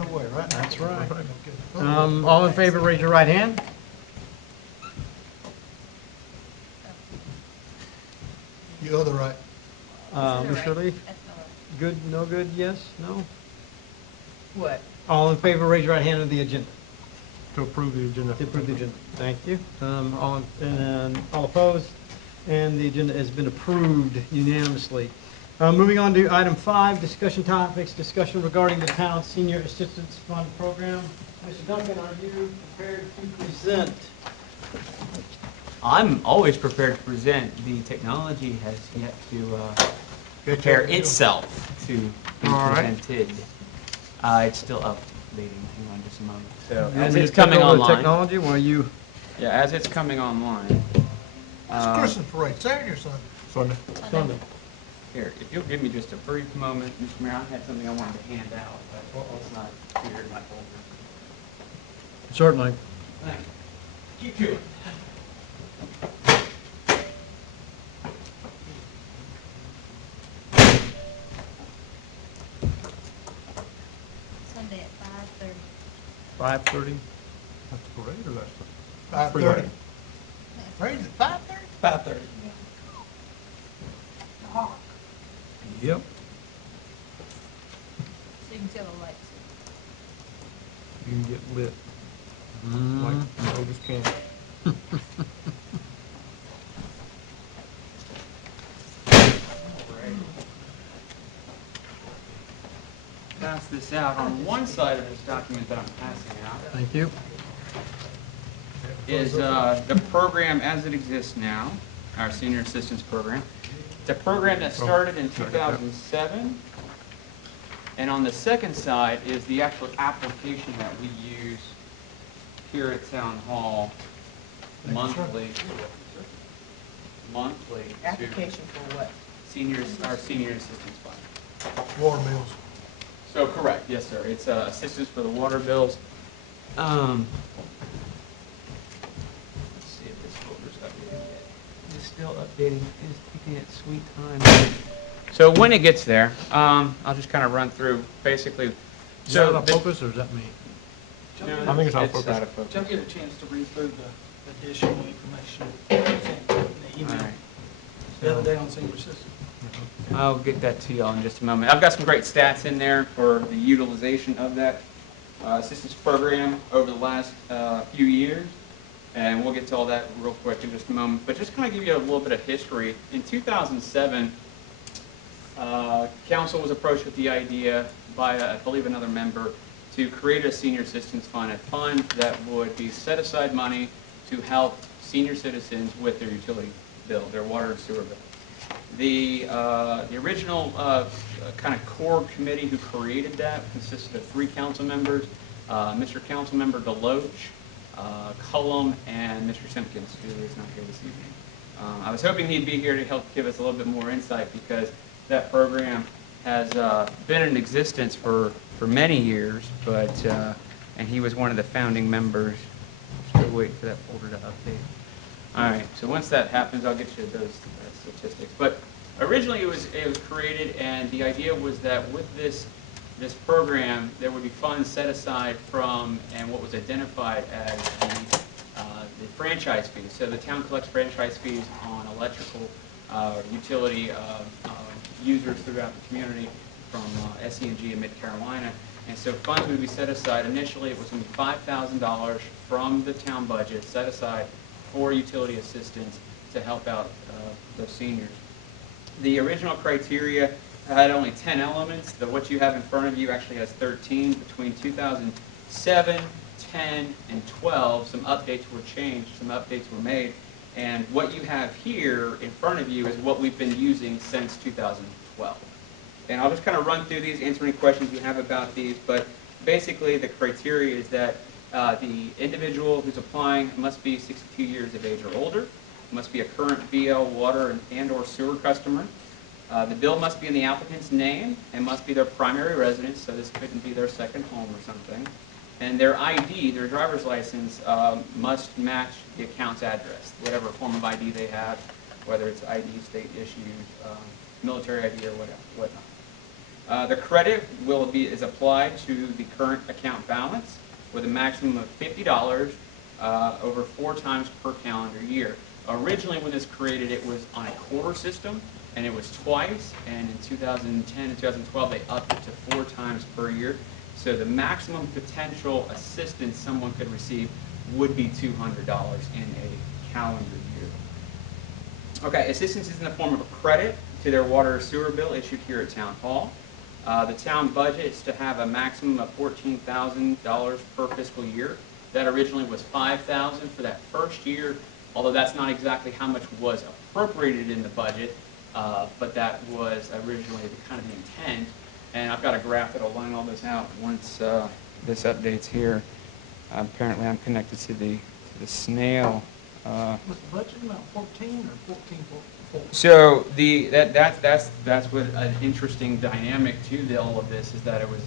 Way, right? That's right. Okay. All in favor, raise your right hand. You other right. Mr. Lee, That's all right. good, no good, yes, no? What? All in favor, raise your right hand on the agenda. To approve the agenda. To approve the agenda. Thank you. All opposed? And the agenda has been approved unanimously. Moving on to item 5, discussion topics, discussion regarding the town's senior assistance fund program. Mr. Duncan, are you prepared to present? I'm always prepared to present. The technology has yet to prepare itself to be All right. presented. It's still updating. Hang on just a moment. So You want as me to it's take coming over the online, technology while you? yeah, as it's coming online. It's Christmas parade, Saturday or Sunday? Sunday. Sunday. Here, if you'll give me just a brief moment, Mr. Mayor, I had something I wanted to hand out, but it's not here in my folder. Certainly. Thank you. Keep to it. Sunday at 5:30. 5:30? That's the parade or that's the? 5:30. Parade at 5:30? 5:30. Yep. So you can tell the lights. You can get lit, Mm-hmm. like August can. Pass this out. On one side of this document that I'm passing out Thank you. is the program as it exists now, our senior assistance program. It's a program that started in 2007. And on the second side is the actual application that we use here at Town Hall monthly. Monthly to Application for what? our senior assistance fund. Water mills. So correct, yes, sir. It's assistance for the water bills. Let's see if this folder's updated yet. It's still updating. It's taking its sweet time. So when it gets there, I'll just kind of run through basically. Is that So out of focus or is that me? I think it's out of focus. out of focus. Y'all get a chance to read through the additional information sent in the All email right. the other day on senior system. I'll get that to y'all in just a moment. I've got some great stats in there for the utilization of that assistance program over the last few years, and we'll get to all that real quick in just a moment. But just kind of give you a little bit of history. In 2007, council was approached with the idea by, I believe, another member to create a senior assistance fund, a fund that would be set aside money to help senior citizens with their utility bill, their water and sewer bill. The original kind of core committee who created that consisted of 3 council members, Mr. Councilmember Deloach, Cullum, and Mr. Simpkins, who is not here this evening. I was hoping he'd be here to help give us a little bit more insight because that program has been in existence for many years, but and he was one of the founding members. Still waiting for that folder to update. All right, so once that happens, I'll get you those statistics. But originally it was created, and the idea was that with this program, there would be funds set aside from and what was identified as the franchise fees. So the town collects franchise fees on electrical utility users throughout the community from SE&G in Mid-Carolina. And so funds would be set aside. Initially, it was going to be $5,000 from the town budget set aside for utility assistance to help out those seniors. The original criteria had only 10 elements. What you have in front of you actually has 13. Between 2007, 10, and 12, some updates were changed, some updates were made. And what you have here in front of you is what we've been using since 2012. And I'll just kind of run through these, answer any questions you have about these, but basically the criteria is that the individual who's applying must be 62 years of age or older, must be a current BL water and or sewer customer. The bill must be in the applicant's name and must be their primary residence, so this couldn't be their second home or something. And their ID, their driver's license, must match the account's address, whatever form of ID they have, whether it's ID, state issued, military ID, or whatnot. The credit is applied to the current account balance with a maximum of $50 over 4 times per calendar year. Originally, when this created, it was on a quarter system, and it was twice, and in 2010 and 2012, they upped it to 4 times per year. So the maximum potential assistance someone could receive would be $200 in a calendar year. Okay, assistance is in the form of a credit to their water or sewer bill issued here at Town Hall. The town budget is to have a maximum of $14,000 per fiscal year. That originally was $5,000 for that first year, although that's not exactly how much was appropriated in the budget, but that was originally kind of the intent. And I've got a graph that'll line all this out once this updates here. Apparently I'm connected to the snail. Was the budget amount 14 or 14.4? So that's what an interesting dynamic to all of this is that it was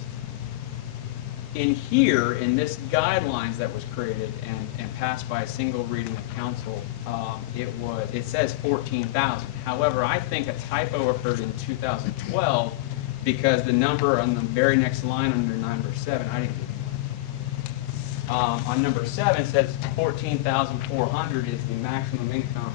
in here in this guidelines that was created and passed by a single reading of council. It says 14,000. However, I think a typo occurred in 2012 because the number on the very next line under number 7, I didn't get on number 7 it says 14,400 is the maximum income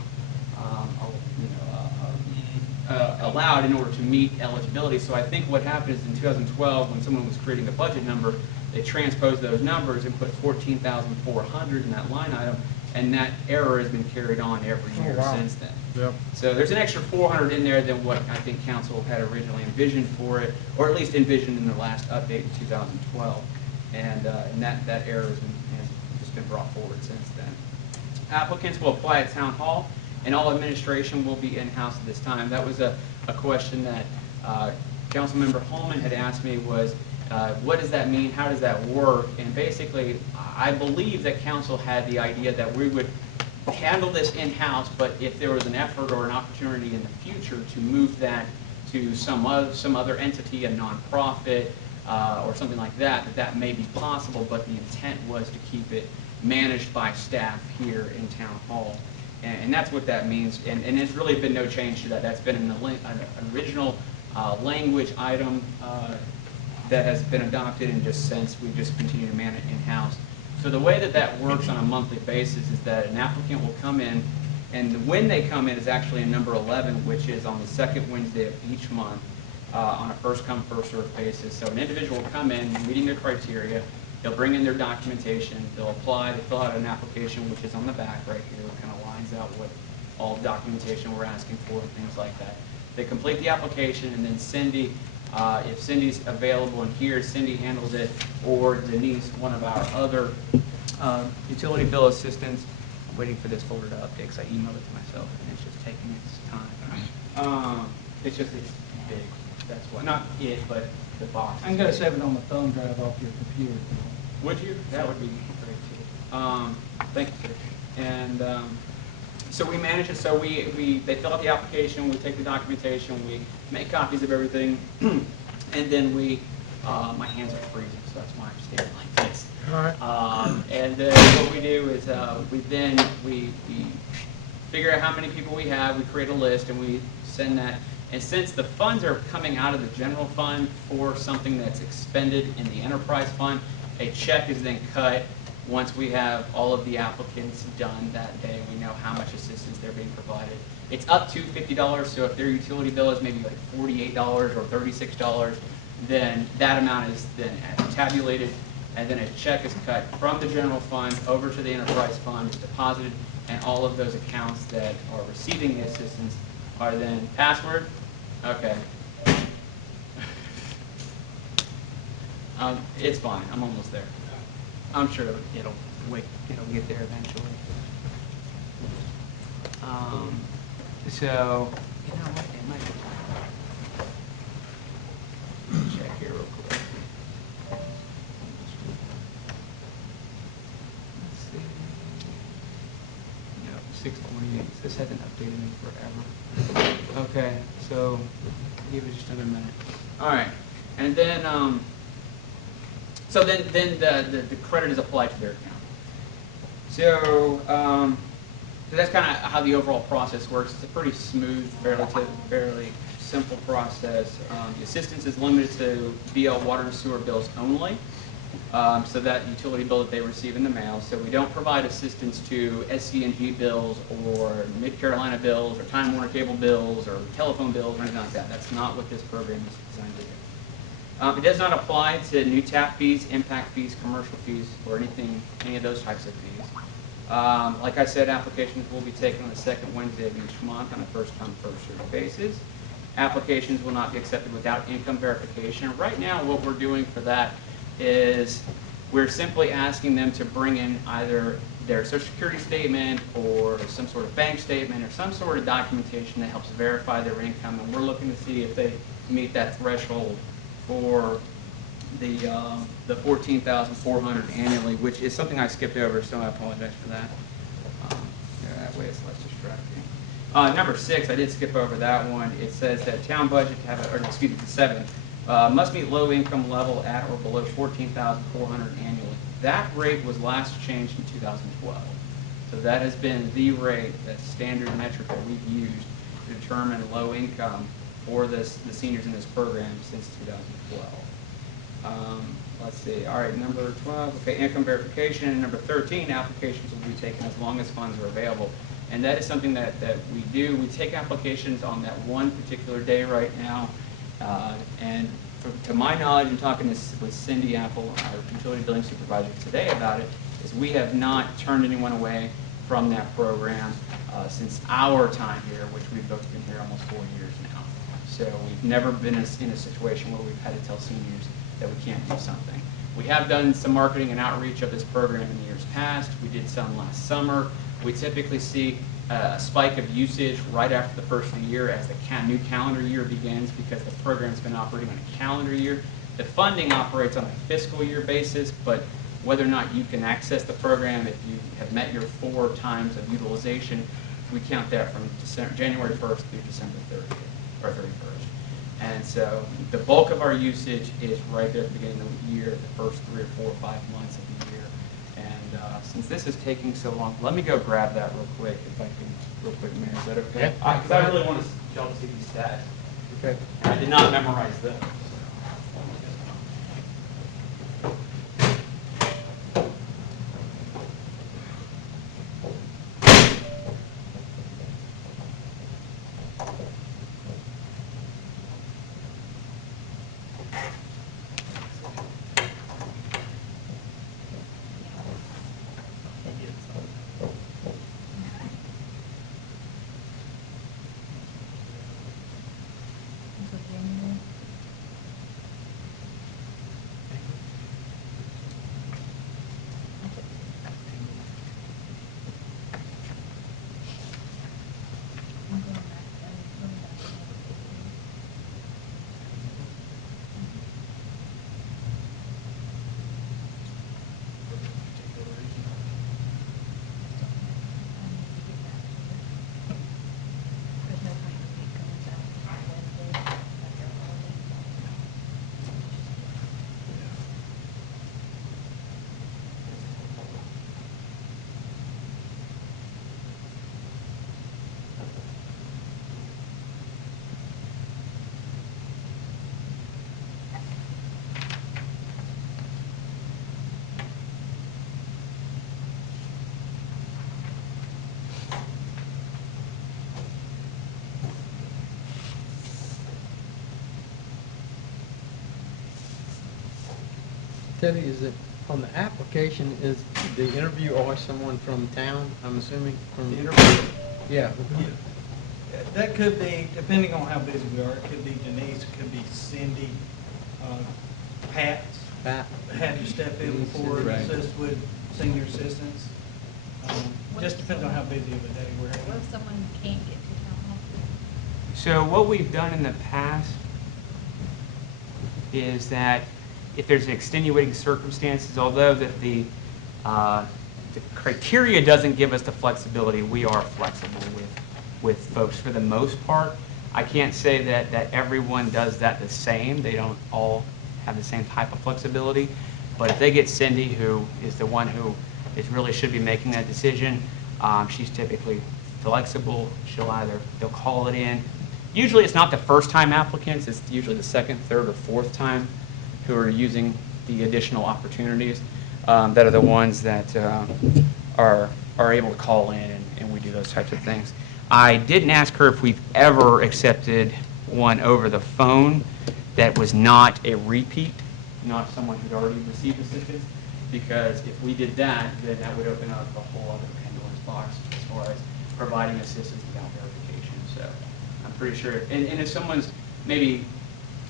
allowed in order to meet eligibility. So I think what happened is in 2012, when someone was creating the budget number, they transposed those numbers and put 14,400 in that line item, and that error has been carried on every year since then. Yep. So there's an extra 400 in there than what I think council had originally envisioned for it, or at least envisioned in the last update in 2012. And that error has just been brought forward since then. Applicants will apply at Town Hall, and all administration will be in-house at this time. That was a question that Councilmember Holman had asked me was, what does that mean? How does that work? And basically, I believe that council had the idea that we would handle this in-house, but if there was an effort or an opportunity in the future to move that to some other entity, a nonprofit, or something like that, that may be possible, but the intent was to keep it managed by staff here in Town Hall. And that's what that means, and there's really been no change to that. That's been an original language item that has been adopted, and just since we just continue to manage it in-house. So the way that works on a monthly basis is that an applicant will come in, and when they come in is actually in number 11, which is on the second Wednesday of each month on a first-come, first-served basis. So an individual will come in, meeting their criteria, they'll bring in their documentation, they'll apply, they fill out an application, which is on the back right here, it kind of lines out what all documentation we're asking for and things like that. They complete the application, and then Cindy, if Cindy's available and here, Cindy handles it, or Denise, one of our other utility bill assistants. I'm waiting for this folder to update because I emailed it to myself, and it's just taking its time. It's big. That's why. Not it, but the box. I'm gonna save it on the thumb drive off your computer. Would you? That would be great too. Thank you, sir. And so we manage it. So they fill out the application, we take the documentation, we make copies of everything, and then my hands are freezing, so that's why I'm standing like this. All right. And then what we do is we figure out how many people we have, we create a list, and we send that. And since the funds are coming out of the general fund for something that's expended in the enterprise fund, a check is then cut. Once we have all of the applicants done that day, we know how much assistance they're being provided. It's up to $50, so if their utility bill is maybe like $48 or $36, then that amount is then tabulated, and then a check is cut from the general fund over to the enterprise fund, it's deposited, and all of those accounts that are receiving the assistance are then password. Okay. It's fine. I'm almost there. I'm sure it'll get there eventually. So you know what? It might be. Check here real quick. Let's see. No, 628. This hasn't updated in forever. Okay, so give it just another minute. All right, and then so then the credit is applied to their account. So that's kind of how the overall process works. It's a pretty smooth, fairly simple process. The assistance is limited to BL water and sewer bills only, so that utility bill that they receive in the mail. So we don't provide assistance to SCNG bills or Mid-Carolina bills or Time Warner cable bills or telephone bills or anything like that. That's not what this program is designed to do. It does not apply to new tap fees, impact fees, commercial fees, or any of those types of fees. Like I said, applications will be taken on the second Wednesday of each month on a first-come, first-served basis. Applications will not be accepted without income verification. Right now, what we're doing for that is we're simply asking them to bring in either their Social Security statement or some sort of bank statement or some sort of documentation that helps verify their income, and we're looking to see if they meet that threshold for the $14,400 annually, which is something I skipped over, so I apologize for that. That way it's less distracting. Number 6, I did skip over that one. It says that town budget to have, or excuse me, 7, must meet low income level at or below $14,400 annually. That rate was last changed in 2012. So that has been the rate, that standard metric that we've used to determine low income for the seniors in this program since 2012. Let's see, all right, number 12, okay, income verification, and number 13, applications will be taken as long as funds are available. And that is something that we do. We take applications on that one particular day right now, and to my knowledge, and talking with Cindy Apple, our utility billing supervisor today about it, is we have not turned anyone away from that program since our time here, which we've both been here almost 4 years now. So we've never been in a situation where we've had to tell seniors that we can't do something. We have done some marketing and outreach of this program in years past. We did some last summer. We typically see a spike of usage right after the first of the year as the new calendar year begins, because the program's been operating on a calendar year. The funding operates on a fiscal year basis, but whether or not you can access the program, if you have met your 4 times of utilization, we count that from January 1st through December 30th or 31st. And so the bulk of our usage is right there at the beginning of the year, the first 3 or 4 or 5 months of the year. And since this is taking so long, let me go grab that real quick, if I can, real quick, Mayor. Is that okay? Yeah. Because I really want y'all to see these stats. Okay. I did not memorize them. Teddy, is it, on the application, is the interview always someone from town, I'm assuming? From The interview? Yeah. That could be, depending on how busy we are, it could be Denise, it could be Cindy, Pat Pat? had to step in before and Right. assist with senior assistants. Just depends on how busy of a day we're What having. if someone can't get to town hall? So what we've done in the past is that if there's extenuating circumstances, although that the criteria doesn't give us the flexibility, we are flexible with folks for the most part. I can't say that everyone does that the same. They don't all have the same type of flexibility. But if they get Cindy, who is the one who really should be making that decision, she's typically flexible. They'll call it in. Usually it's not the first time applicants, it's usually the second, third, or fourth time who are using the additional opportunities that are the ones that are able to call in and we do those types of things. I didn't ask her if we've ever accepted one over the phone that was not a repeat, not someone who'd already received assistance, because if we did that, then that would open up a whole other Pandora's box as far as providing assistance without verification. So I'm pretty sure, and if someone's maybe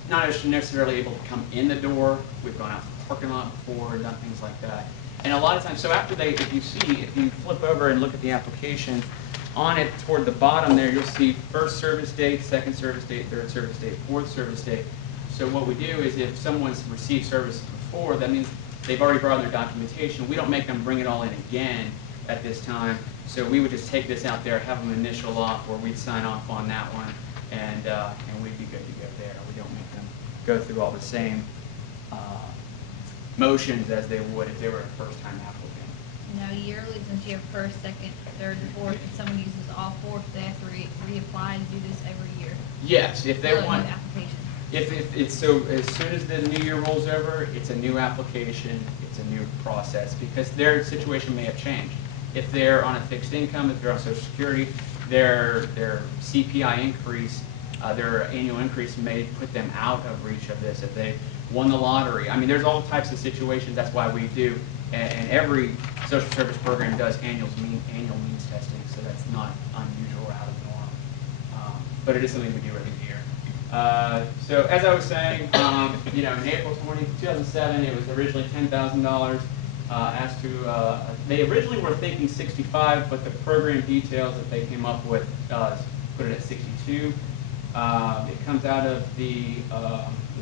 not necessarily able to come in the door, we've gone out to the parking lot before, done things like that. And a lot of times, so after if you flip over and look at the application, on it toward the bottom there, you'll see first service date, second service date, third service date, fourth service date. So what we do is if someone's received services before, that means they've already brought their documentation. We don't make them bring it all in again at this time. So we would just take this out there, have them initial off, or we'd sign off on that one, and we'd be good to go there. We don't make them go through all the same motions as they would if they were a first-time applicant. Now yearly, since you have first, second, third, and fourth, if someone uses all four, they have to reapply and do this every year. Yes, if they For a want. new application. If it's so, as soon as the new year rolls over, it's a new application, it's a new process, because their situation may have changed. If they're on a fixed income, if they're on Social Security, their CPI increase, their annual increase may put them out of reach of this. If they won the lottery, I mean, there's all types of situations. That's why we do, and every social service program does annual means testing, so that's not unusual or out of the norm. But it is something we do every year. So as I was saying, in April 2007, it was originally $10,000. Asked to, they originally were thinking 65, but the program details that they came up with put it at 62. It comes out of the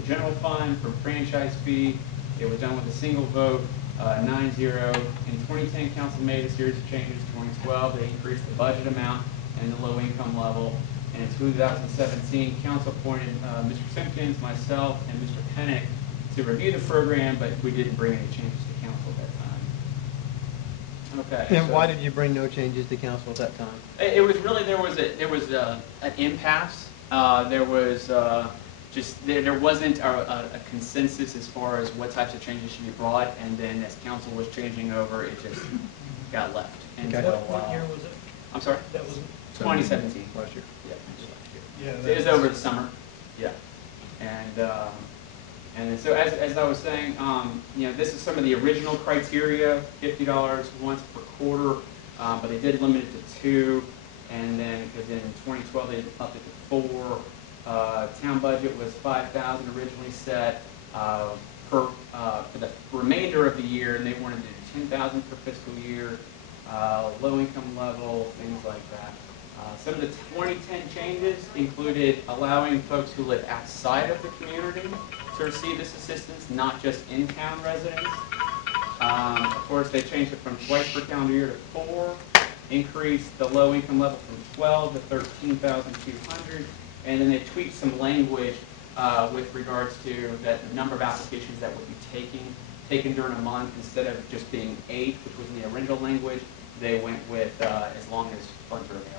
general fund from franchise fee. It was done with a single vote, 9-0. In 2010, council made a series of changes. 2012, they increased the budget amount and the low income level. And in 2017, council appointed Mr. Simpkins, myself, and Mr. Pennick to review the program, but we didn't bring any changes to council at that time. Okay. And so why did you bring no changes to council at that time? it was really, there was an impasse. There was there wasn't a consensus as far as what types of changes should be brought, and then as council was changing over, it just got left. And Okay. so, What year was it? I'm sorry? That was, 2017. Last year. Yeah. yeah. It was over the summer. Yeah. And so as I was saying, this is some of the original criteria: $50 once per quarter, but they did limit it to 2, and then because in 2012 they upped it to 4. Town budget was $5,000 originally set for the remainder of the year, and they wanted to do $10,000 per fiscal year, low income level, things like that. Some of the 2010 changes included allowing folks who live outside of the community to receive this assistance, not just in-town residents. Of course, they changed it from twice per calendar year to 4, increased the low income level from 12 to 13,200, and then they tweaked some language with regards to the number of applications that would be taken during a month. Instead of just being 8, which was in the original language, they went with as long as funds are available.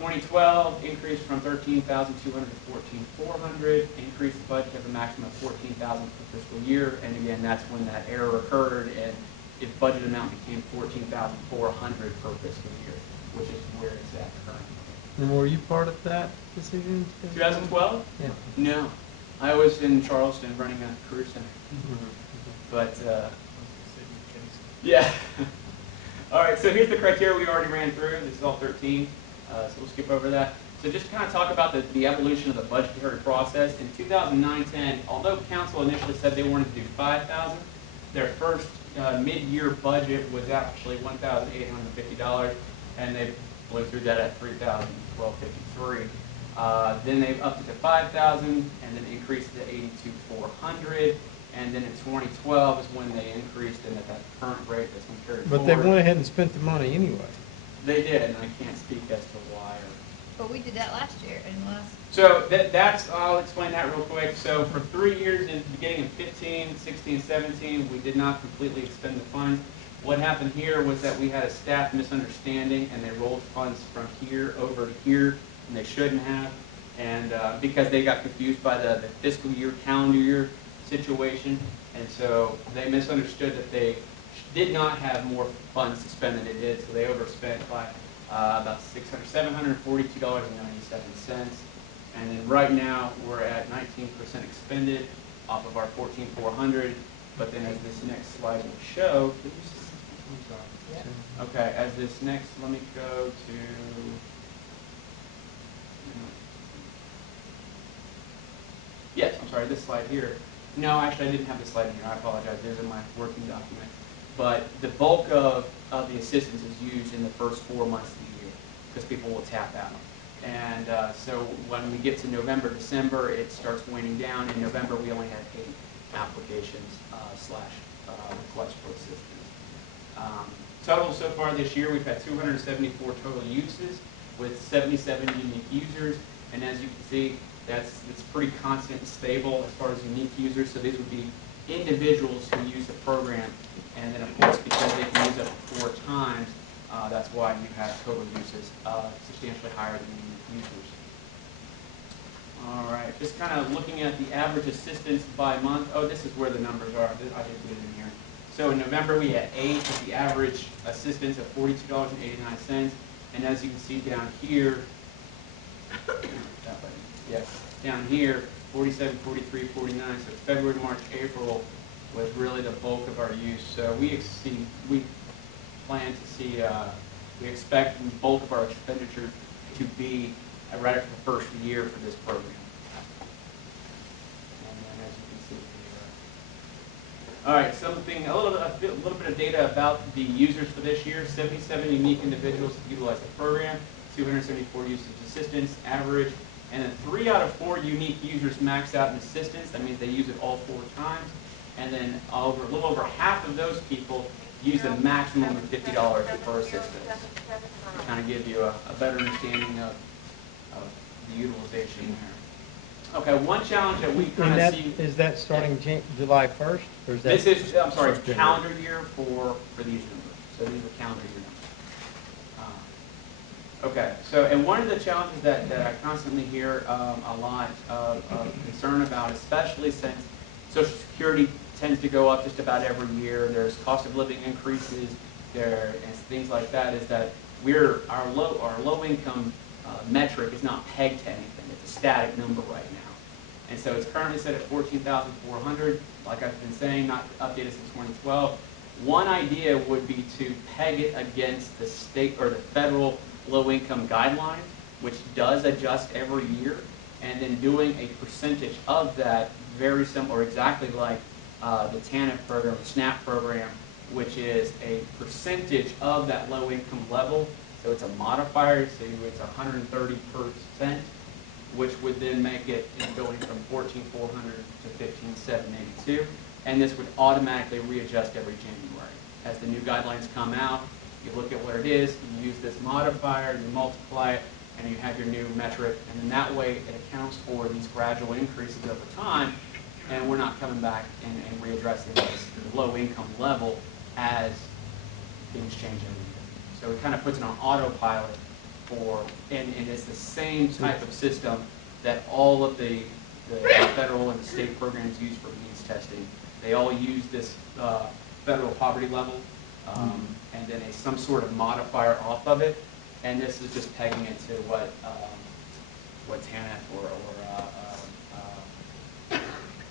2012 increased from 13,200 to 14,400, increased the budget of a maximum of 14,000 per fiscal year, and again, that's when that error occurred, and its budget amount became 14,400 per fiscal year, which is where it's at currently. And were you part of that decision? 2012? Yeah. No, I was in Charleston running a career center, but yeah. All right, so here's the criteria we already ran through. This is all 13. So we'll skip over that. So just to kind of talk about the evolution of the budgetary process. In 2009-10, although council initially said they wanted to do 5,000, their first mid-year budget was actually $1,850, and they blew through that at $3,1253. Then they upped it to 5,000, and then increased it to 82,400. And then in 2012 is when they increased it at that current rate that's been carried But forward. they went ahead and spent the money anyway. They did, and I can't speak as to why. But we did that last year, and last. So I'll explain that real quick. So for 3 years, in the beginning of 15, 16, 17, we did not completely expend the funds. What happened here was that we had a staff misunderstanding, and they rolled funds from here over to here. and they shouldn't have. And because they got confused by the fiscal year, calendar year situation, and so they misunderstood that they did not have more funds to spend than they did, so they overspent by about $742.97. And then right now, we're at 19% expended off of our 14,400. But then as this next slide will show, okay, as this next, let me go to, yes, I'm sorry, this slide here. No, actually, I didn't have the slide in here. I apologize. There's in my working document. But the bulk of the assistance is used in the first 4 months of the year because people will tap out. And so when we get to November, December, it starts waning down. In November, we only had 8 applications requests for assistance. Total so far this year, we've had 274 total uses with 77 unique users. And as you can see, it's pretty constant and stable as far as unique users. So these would be individuals who use the program. And then, of course, because they can use it 4 times, that's why you have total uses substantially higher than unique users. All right, just kind of looking at the average assistance by month. Oh, this is where the numbers are. I did put it in here. So in November, we had 8 with the average assistance of $42.89. And as you can see down here, down here, 47, 43, 49. So February, March, April was really the bulk of our use. So we plan to see, we expect the bulk of our expenditure to be right after the first year for this program. And then as you can see here. All right, a little bit of data about the users for this year. 77 unique individuals utilize the program, 274 uses of assistance, average, and then 3 out of 4 unique users max out in assistance. That means they use it all 4 times. And then a little over half of those people use a maximum of $50 per assistance. To kind of give you a better understanding of the utilization there. Okay, one challenge that we kind of see. Is that starting July 1st? Or is that This is, I'm sorry, calendar year for these numbers. So these are calendar year numbers. Okay, so and one of the challenges that I constantly hear a lot of concern about, especially since Social Security tends to go up just about every year, there's cost of living increases there and things like that, is that our low income metric is not pegged to anything. It's a static number right now. And so it's currently set at 14,400. Like I've been saying, not updated since 2012. One idea would be to peg it against the state or the federal low-income guidelines, which does adjust every year, and then doing a percentage of that very similar, or exactly like the TANF program, the SNAP program, which is a percentage of that low-income level. So it's a modifier, so it's 130%, which would then make it going from 14,400 to 15,782. And this would automatically readjust every January. As the new guidelines come out, you look at what it is, you use this modifier, you multiply it, and you have your new metric. And then that way it accounts for these gradual increases over time, and we're not coming back and readdressing this low income level as things change every year. So it kind of puts it on autopilot and it's the same type of system that all of the federal and the state programs use for means testing. They all use this federal poverty level and then some sort of modifier off of it. And this is just pegging it to what TANF or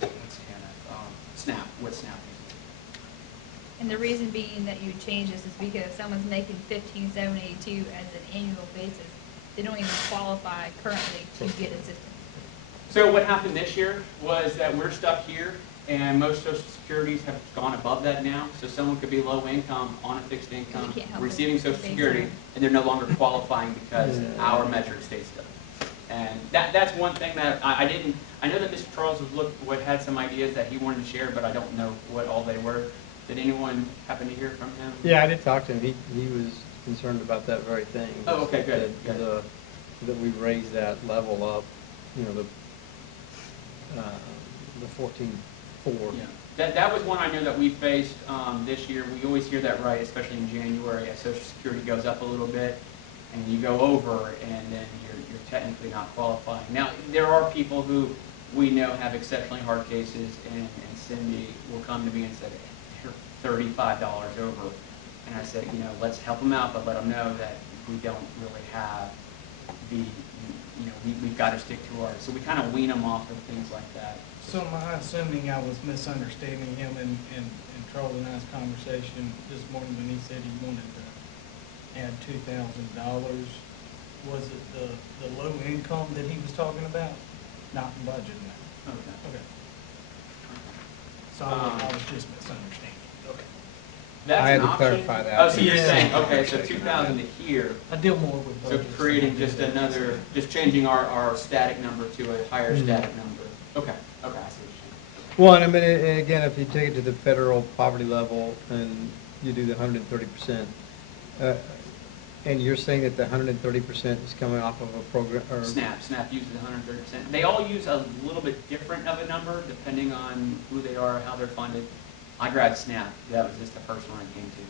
what's TANF? SNAP, what SNAP is. And the reason being that you would change this is because if someone's making $15,782 as an annual basis, they don't even qualify currently to get assistance. So what happened this year was that we're stuck here, and most Social Securities have gone above that now. So someone could be low income on a fixed income, receiving Social Security, and they're no longer qualifying because our metric stays stuck. And that's one thing that I know that Mr. Charles had some ideas that he wanted to share, but I don't know what all they were. Did anyone happen to hear from him? Yeah, I did talk to him. He was concerned about that very thing. Oh, okay, good. That we raise that level up, the 14.4. Yeah. That was one I know that we faced this year. We always hear that, right, especially in January as Social Security goes up a little bit. and you go over, and then you're technically not qualifying. Now, there are people who we know have exceptionally hard cases, and Cindy will come to me and say, "You're $35 over." And I said, let's help them out, but let them know that we don't really have we've got to stick to ours. So we kind of wean them off of things like that. So am I assuming I was misunderstanding him in Charlie and I's conversation this morning when he said he wanted to add $2,000? Was it the low income that he was talking about? Not in budget now? Okay. Okay. So I was just misunderstanding. Okay. That's I had an to option. clarify that. Oh, so you're Yeah. saying, okay, so 2,000 to here, I deal more with so budgets. creating just another, just changing our static number to a higher static number. Okay, I see what you're saying. Well, and I mean, and again, if you take it to the federal poverty level and you do the 130%, and you're saying that the 130% is coming off of a program, or? SNAP uses 130%. They all use a little bit different of a number depending on who they are, how they're funded. I grabbed SNAP. That was just the first one I came to.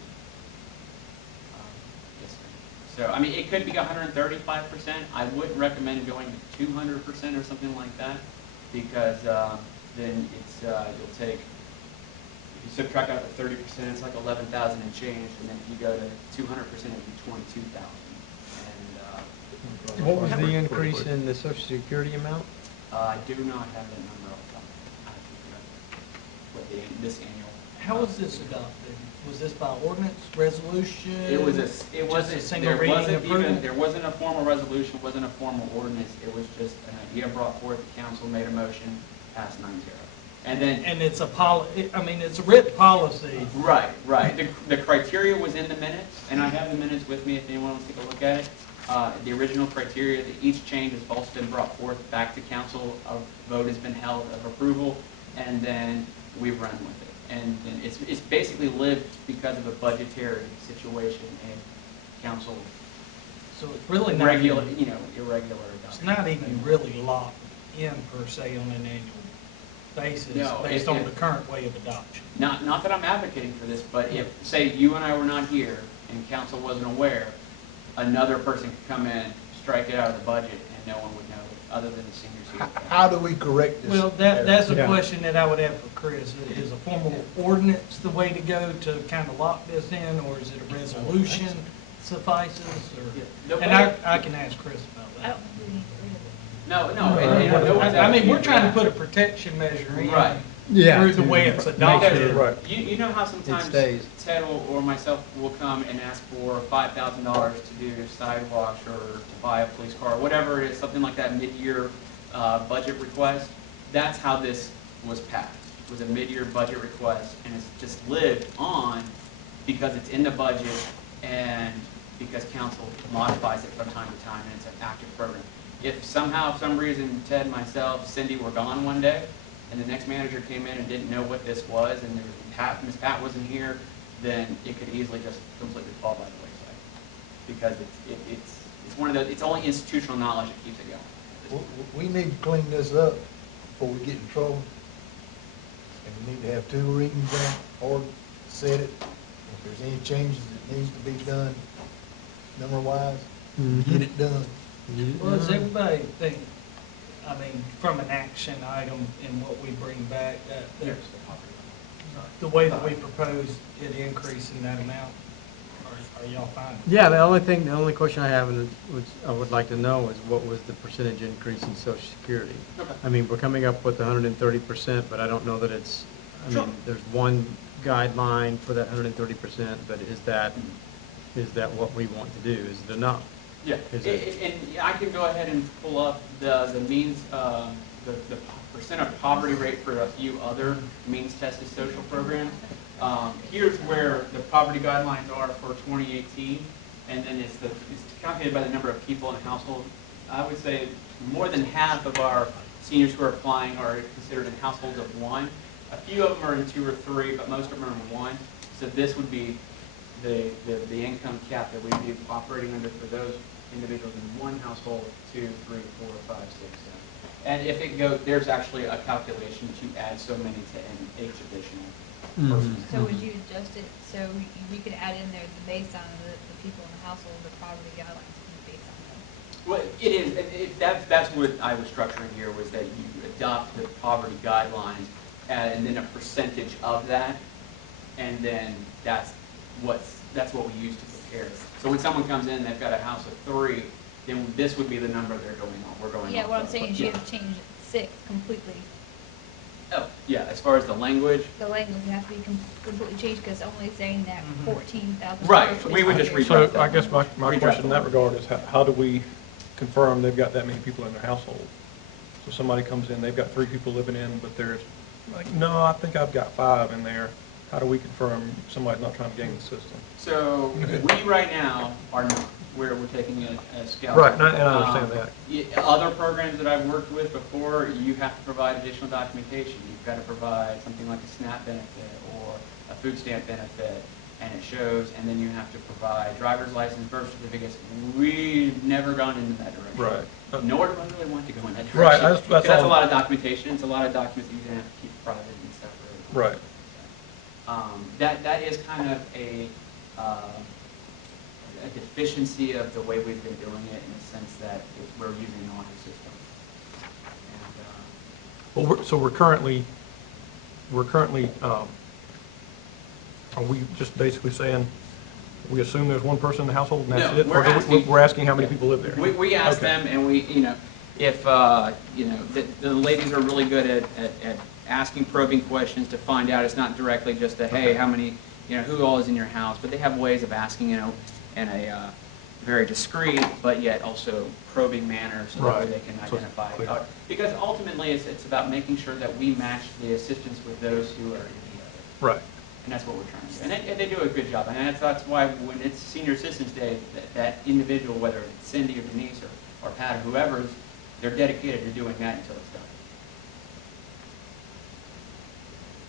Yes, sir. So, I mean, it could be 135%. I wouldn't recommend going to 200% or something like that, because then it's you'll take, if you subtract out the 30%, it's like 11,000 and change, and then if you go to 200%, it'd be 22,000. And What was the increase in the Social Security amount? I do not have that number off the top of my head. I have to look at this annual. How was this adopted? Was this by ordinance, resolution? It just a single there reading wasn't approval? even, there wasn't a formal resolution, wasn't a formal ordinance, it was just an idea brought forth, the council made a motion, passed 9-0. And then. And it's a it's a written policy. Right. The criteria was in the minutes, and I have the minutes with me if anyone wants to take a look at it. The original criteria, that each change has also been brought forth back to council, a vote has been held of approval, and then we've run with it. And it's basically lived because of a budgetary situation and council So it's really not irregular even, it's adoption. not even really locked in per se on an annual basis No, based on the current way of adoption. Not that I'm advocating for this, but if, say, you and I were not here and council wasn't aware, another person could come in, strike it out of the budget, and no one would know, other than the seniors here. How do we correct this? Well, that's a Yeah. question that I would have for Chris. Is a formal ordinance the way to go to kind of lock this in, or is it a resolution suffices? The Or, and way- I can ask Chris about I that. don't think we need to rid of it. No, I mean, we're trying to put a protection measure in Right. Yeah, through the to way it's make adopted. sure- Right. You know how sometimes stays. Ted or myself will come and ask for $5,000 to do sidewalks or to buy a police car, whatever it is, something like that mid-year budget request. That's how this was passed. It was a mid-year budget request, and it's just lived on because it's in the budget and because council modifies it from time to time, and it's an active program. If somehow, for some reason, Ted, myself, Cindy were gone one day, and the next manager came in and didn't know what this was, and Miss Pat wasn't here, then it could easily just completely fall by the wayside. Because it's one of those, it's only institutional knowledge that keeps it going. We need to clean this up before we get in trouble. And we need to have 2 readings on it, or set it. If there's any changes that needs to be done, number-wise, get it done. Well, does everybody think, I mean, from an action item in what we bring back, that the way that we propose it increasing that amount, are y'all fine? Yeah, the only question I have, and which I would like to know, is what was the percentage increase in Social Security? Okay. I mean, we're coming up with 130%, but I don't know that it's, I Sure. mean, there's one guideline for that 130%, but is that what we want to do? Is it enough? Yeah, Is and I can go ahead and pull up the means, the percent of poverty rate for a few other means tested social programs. Here's where the poverty guidelines are for 2018, and then it's calculated by the number of people in a household. I would say more than half of our seniors who are applying are considered in households of 1. A few of them are in 2 or 3, but most of them are in 1. So this would be the income cap that we'd be operating under for those individuals in 1 household, 2, 3, 4, 5, 6, 7. And if it goes, there's actually a calculation to add so many to each additional person. So would you adjust it, so we could add in there, based on the people in the household, the poverty guidelines can Well, it is, that's what I was structuring here, was that you adopt the poverty guidelines and then a percentage of that, and then that's what we use to prepare. So when someone comes in, they've got a house of 3, then this would be the number they're going on, we're going on. Yeah, what I'm saying is you have to change 6 completely. Oh, yeah, as far as the language, The language has to be completely changed, because only saying that 14,000. right, we would just redraft So that. I guess my Redraft question in the that regard is how do we confirm they've got that many people in their household? So somebody comes in, they've got 3 people living in, but there's like, no, I think I've got 5 in there. How do we confirm somebody's not trying to game the system? So we right now are not, we're taking it as scout. Right, and I understand that. Other programs that I've worked with before, you have to provide additional documentation. You've got to provide something like a SNAP benefit or a food stamp benefit, and it shows, and then you have to provide driver's license, birth certificates. We've never gone into that direction. Right. Nor do I really want to go in that direction. Right, Because that's a lot of documentation. It's a lot of documents that you're going to have to keep private and separate. Right. That is kind of a deficiency of the way we've been doing it, in the sense that we're using an honor system. And, Well, so we're currently, are we just basically saying, we assume there's one person in the household and that's No, it? we're Or do asking- we're asking how many people live there? we ask Okay. them, and we, if, the ladies are really good at asking probing questions to find out. It's not directly just a, hey, how many, who all is in your house, but they have ways of asking, in a very discreet, but yet also probing manner, so that way Right. they can So it's identify. clear. Because ultimately, it's about making sure that we match the assistance with those who are in need of it. Right. And that's what we're trying to do. And they do a good job. And that's why when it's Senior Assistance Day, that individual, whether it's Cindy or Denise or Pat or whoever's, they're dedicated to doing that until it's done.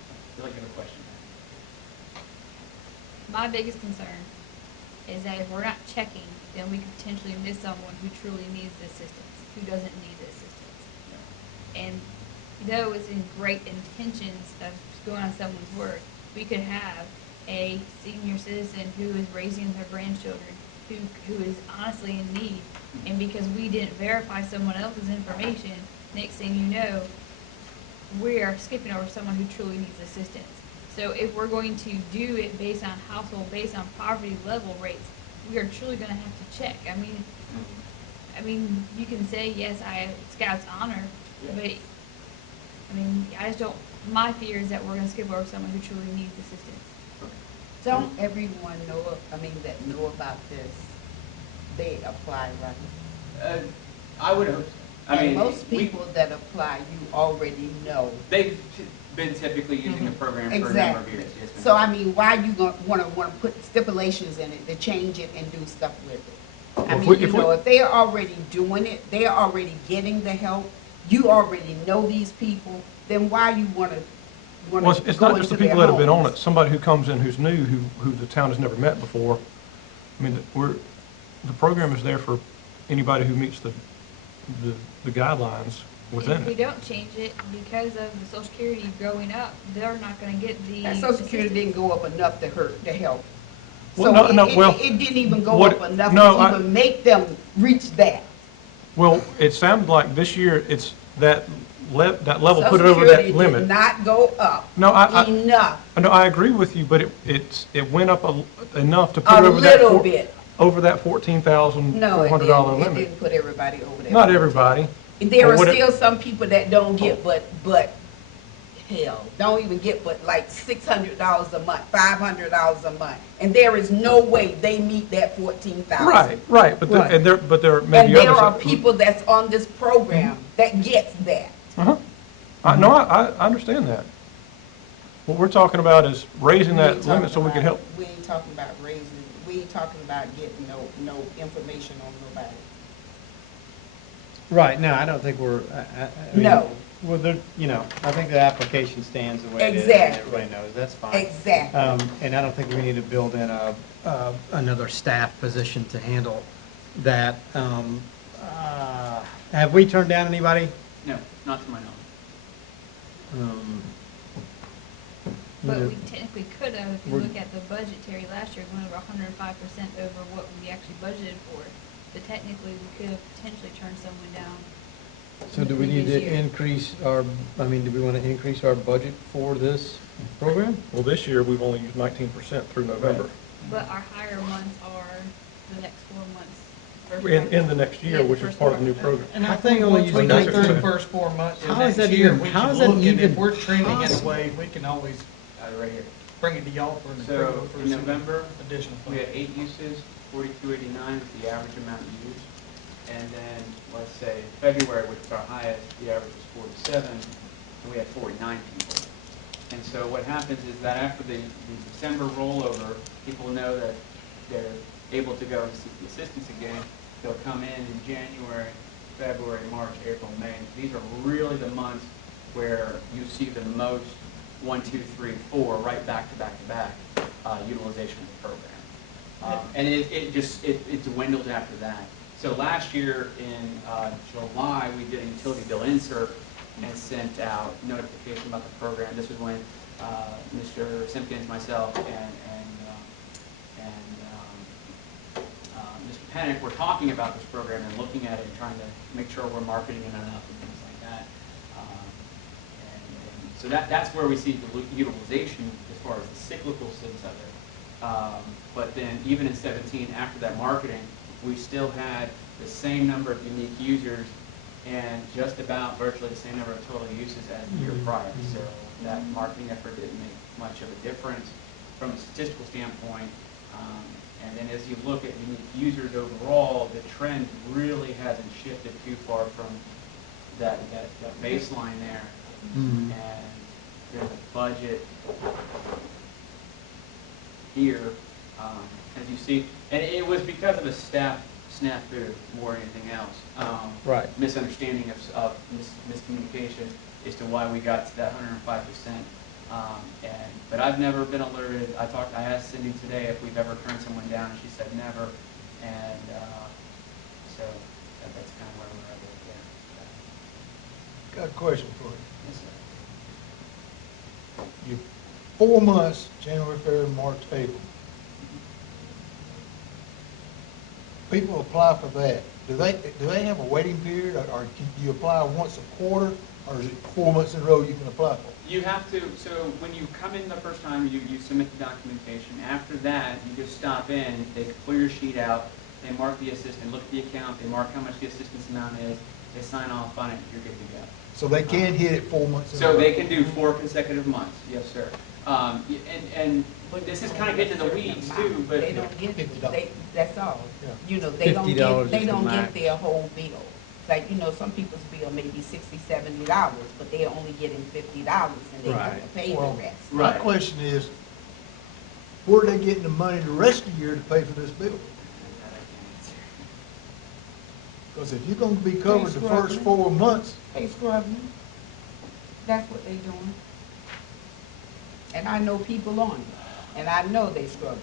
I feel like you have a question. My biggest concern is that if we're not checking, then we could potentially miss someone who truly needs the assistance, who doesn't need the assistance. And though it's in great intentions of going on someone's word, we could have a senior citizen who is raising their grandchildren, who is honestly in need, and because we didn't verify someone else's information, next thing you know, we are skipping over someone who truly needs assistance. So if we're going to do it based on household, based on poverty level rates, we are truly gonna have to check. I mean, you can say, yes, I have Scout's honor, Yeah. but, I just don't, my fear is that we're gonna skip over someone who truly needs assistance. Don't everyone that know about this, they apply, right? I would hope so. And most we- people that apply, you already know. They've been typically using the program for a number of Exactly. years. Yes, ma'am. So, why you gonna wanna put stipulations in it to change it and do stuff with it? If they're already doing it, they're already getting the help, you already know these people, then why you wanna Well, it's go not just the into their people that have been on homes? it, somebody who comes in who's new, who the town has never met before. The program is there for anybody who meets the guidelines within If we it. don't change it, because of the Social Security growing up, they're not gonna get the. That Social Security didn't go up enough to help. Well, So it it didn't even go what- up enough no, to even make them reach that. Well, it sounded like this year, it's that level, put it Social over that Security limit. did not go up No, enough, No, I agree with you, but it went up enough to put a it over that. little bit. Over that $14,400 No, it limit. didn't put everybody over there. Not everybody. There Or are what still some people that don't get, but hell, don't even get but like $600 a month, $500 a month. And there is no way they meet that 14,000. Right, but Right. there may And be there others. are people that's on this program that gets that. Uh-huh. I understand that. What we're talking about is raising We that ain't limit so we talking can about- help. We ain't talking about raising, we ain't talking about getting no information on nobody. Right, no, I don't think we're, I mean, No. well, I think the application stands the way it is. And Exactly. everybody knows, that's fine. Exactly. And I don't think we need to build in another staff position to handle that. Have we turned down anybody? No, not to my knowledge. But we technically could have, if you We're- look at the budgetary last year, it went over 105% over what we actually budgeted for. but technically we could potentially turn someone down. So do we need to increase our, do we want to increase our budget for this program? Well, this year, we've only used 19% through November. But our higher months are the next 4 months. First In the next year, Yeah, the which is first part of the part. new program. And I I think think only once we using go through 19%. the first 4 months of How is next that year, even- we how can is that look, and even if we're trending in a possible? way, we can always Right here. bring it to y'all for an So approval for in some November, additional we had funds. 8 uses, 4289 is the average amount used. And then, let's say, February, which is our highest, the average was 47, and we had 49 people. And so what happens is that after the December rollover, people know that they're able to go and seek the assistance again. They'll come in January, February, March, April, May. These are really the months where you see the most 1, 2, 3, 4, right back to back to back utilization of the program. And it dwindles after that. So last year in July, we did a utility bill insert and sent out notification about the program. This was when Mr. Simpkins, myself, and Mr. Panic were talking about this program and looking at it and trying to make sure we're marketing it enough and things like that. And so that's where we see the utilization as far as the cyclical sense of it. But then even in 17, after that marketing, we still had the same number of unique users and just about virtually the same number of total uses as the year prior. So that marketing effort didn't make much of a difference from a statistical standpoint. And then as you look at unique users overall, the trend really hasn't shifted too far from that baseline there. Mhm. And there's a budget here, as you see, and it was because of a staff snafu more than anything else. Right. Misunderstanding of miscommunication as to why we got to that 105%. But I've never been alerted. I asked Cindy today if we've ever turned someone down, and she said never. And so that's kind of where we're at right there. Got a question for you. Yes, sir. You 4 months, January, February, March, April. People apply for that. Do they have a waiting period, or can you apply once a quarter, or is it 4 months in a row you can apply for? You have to, so when you come in the first time, you submit the documentation. After that, you just stop in, they clear your sheet out, they mark the assistant, look at the account, they mark how much the assistance amount is, they sign off on it, you're good to go. So they can hit it 4 months in a row? So they can do 4 consecutive months, yes, sir. And this is kind of getting in the weeds too, but. They don't get, $50. that's all. Yeah. You know, they don't $50 get, is they the don't max. get their whole bill. Like, you know, some people's bill may be $60, $70, but they're only getting $50 and they have to Right. pay the Well, rest. my Right. question is, where are they getting the money the rest of the year to pay for this bill? Because if you're gonna be covered the first 4 months, They scrubbing. That's what they doing. And I know people on it, and I know they scrubbing.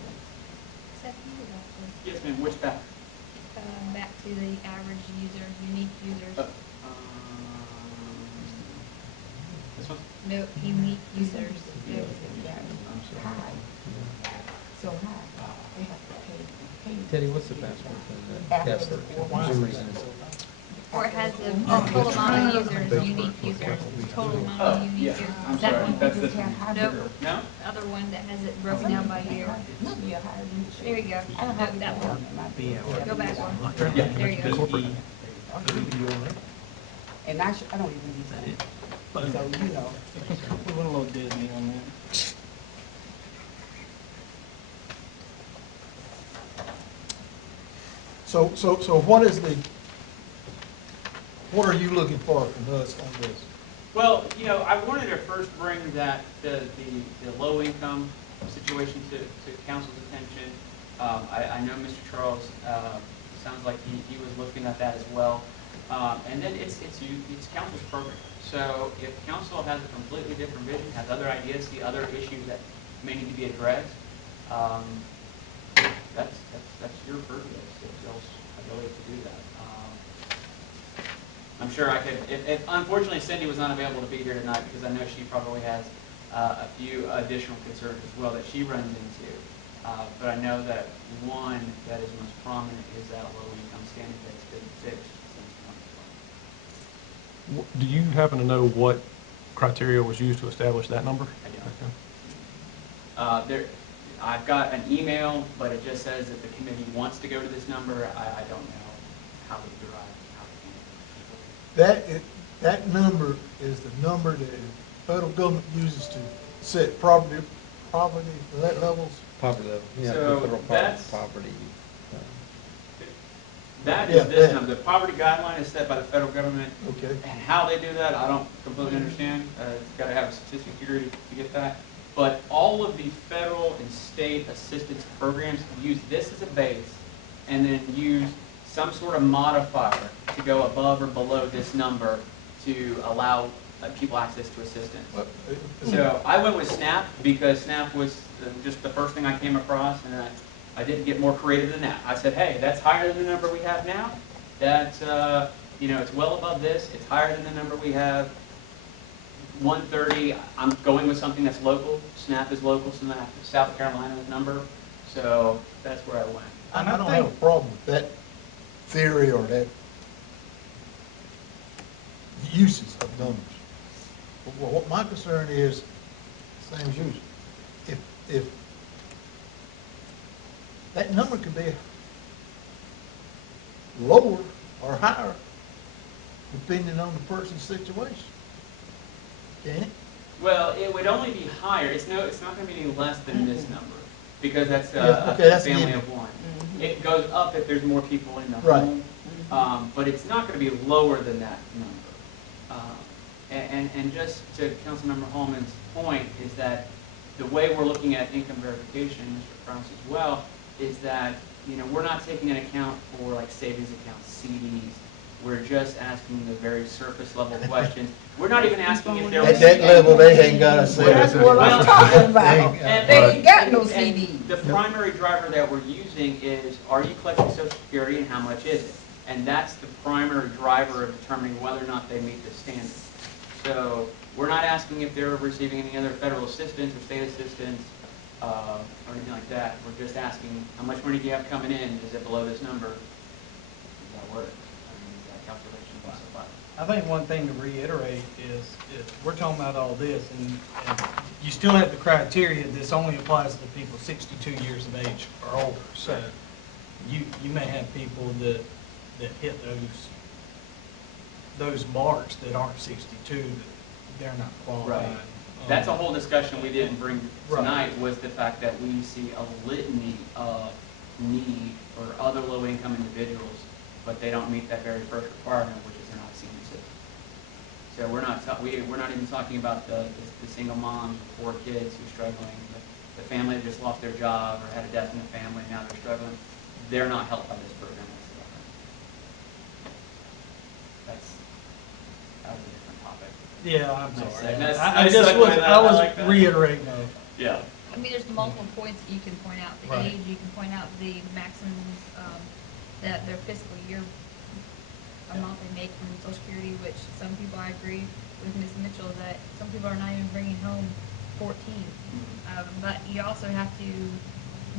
Seth, you would also, Yes, ma'am, which back? back to the average user, unique users. This one? No, unique users. High. So high. They have to pay. Teddy, what's the password for that? After Yes, the sir. 4 For some reason months. it's- Or it has the total amount of users, unique users, total amount of unique yeah, users. I'm That sorry, one? that's this Just one. have No, high. No? other one that has it broken down by year. Yeah, higher than it should. There you go. I don't No, have that one. Go back one. Yeah. There you go. I'll give you on that. And I don't even use that. So, you know, We went a little Disney on that. So what are you looking for from us on this? Well, I wanted to first bring the low income situation to council's attention. I know Mr. Charles, sounds like he was looking at that as well. And then it's council's program. So if council has a completely different vision, has other ideas, see other issues that may need to be addressed, that's your purview. It's y'all's ability to do that. I'm sure I could, if unfortunately Cindy was not available to be here tonight, because I know she probably has a few additional concerns as well that she runs into. But I know that one that is most prominent is that low-income standard that's been fixed since 2012. Do you happen to know what criteria was used to establish that number? I don't. I've got an email, but it just says that the committee wants to go to this number. I don't know how they derive, how they came. That number is the number that the federal government uses to set poverty levels. Poverty level, yeah, So the federal that's- poverty. That Yeah, is this that. number. The poverty guideline is set by the federal government. Okay. And how they do that, I don't completely understand. You've got to have a statistics degree to get that. But all of the federal and state assistance programs use this as a base and then use some sort of modifier to go above or below this number to allow people access to assistance. So I went with SNAP because SNAP was just the first thing I came across, and I didn't get more creative than that. I said, hey, that's higher than the number we have now. That's, it's well above this. It's higher than the number we have. 130, I'm going with something that's local. SNAP is local, so that's South Carolina's number. So that's where I went. I don't have a problem with that theory or that uses of numbers. But what my concern is, same as yours, if that number could be lower or higher depending on the person's situation. Can it? Well, it would only be higher. It's not going to be any less than this number because that's Yeah, a okay, that's family given. of one. It goes up if there's more people in the Right. home, but it's not going to be lower than that number. And just to Councilmember Holman's point is that the way we're looking at income verification, Mr. Krause as well, is that we're not taking into account for like savings accounts, CDs. We're just asking the very surface level questions. We're not even asking if they're At that level, they ain't got a say. That's what I'm talking about. And They ain't got no and CDs. The primary driver that we're using is, are you collecting Social Security and how much is it? And that's the primary driver of determining whether or not they meet the standard. So we're not asking if they're receiving any other federal assistance or state assistance or anything like that. We're just asking, how much money do you have coming in? Is it below this number? Does that work? I mean, is that calculation possible? I think one thing to reiterate is we're talking about all this, and you still have the criteria. This only applies to people 62 years of age or older. So you may have people that hit those marks that aren't 62, that they're not qualified. Right. That's a whole discussion we didn't bring Right. tonight, was the fact that we see a litany of need for other low-income individuals, but they don't meet that very first requirement, which is they're not senior citizens. So we're not even talking about the single moms with 4 kids who are struggling, the family that just lost their job or had a death in the family, now they're struggling. They're not helped by this program whatsoever. That was a different topic. Yeah, I'm Nice sorry. nice I just segue was, that. I I was like that. reiterating that. Yeah. I mean, there's multiple points that you can point out. The Right. age, you can point out the maximum, that their fiscal year amount they make from Social Security, which some people, I agree with Ms. Mitchell, that some people are not even bringing home 14. But you also have to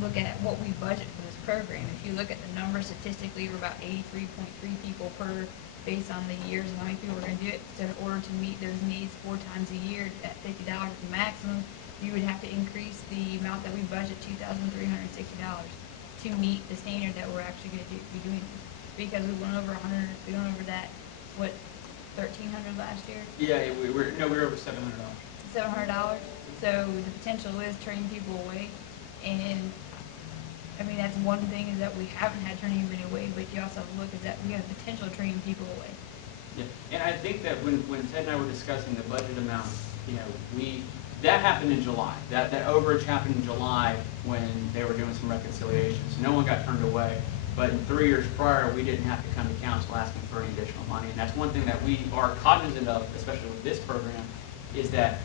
look at what we budget for this program. If you look at the numbers statistically, we're about 83.3 people per, based on the years and how many people we're going to do it. So in order to meet those needs 4 times a year at $50 at the maximum, you would have to increase the amount that we budget, $2,360, to meet the standard that we're actually going to be doing this. Because we went over that, what, 1,300 last year? Yeah, we were over $700. $700. So the potential is turning people away. And I mean, that's one thing, is that we haven't had turning anybody away, but you also have to look at that we have the potential of turning people away. Yeah, and I think that when Ted and I were discussing the budget amount, that happened in July. That overage happened in July when they were doing some reconciliations. No one got turned away. But in 3 years prior, we didn't have to come to council asking for any additional money. And that's one thing that we are cognizant of, especially with this program, is that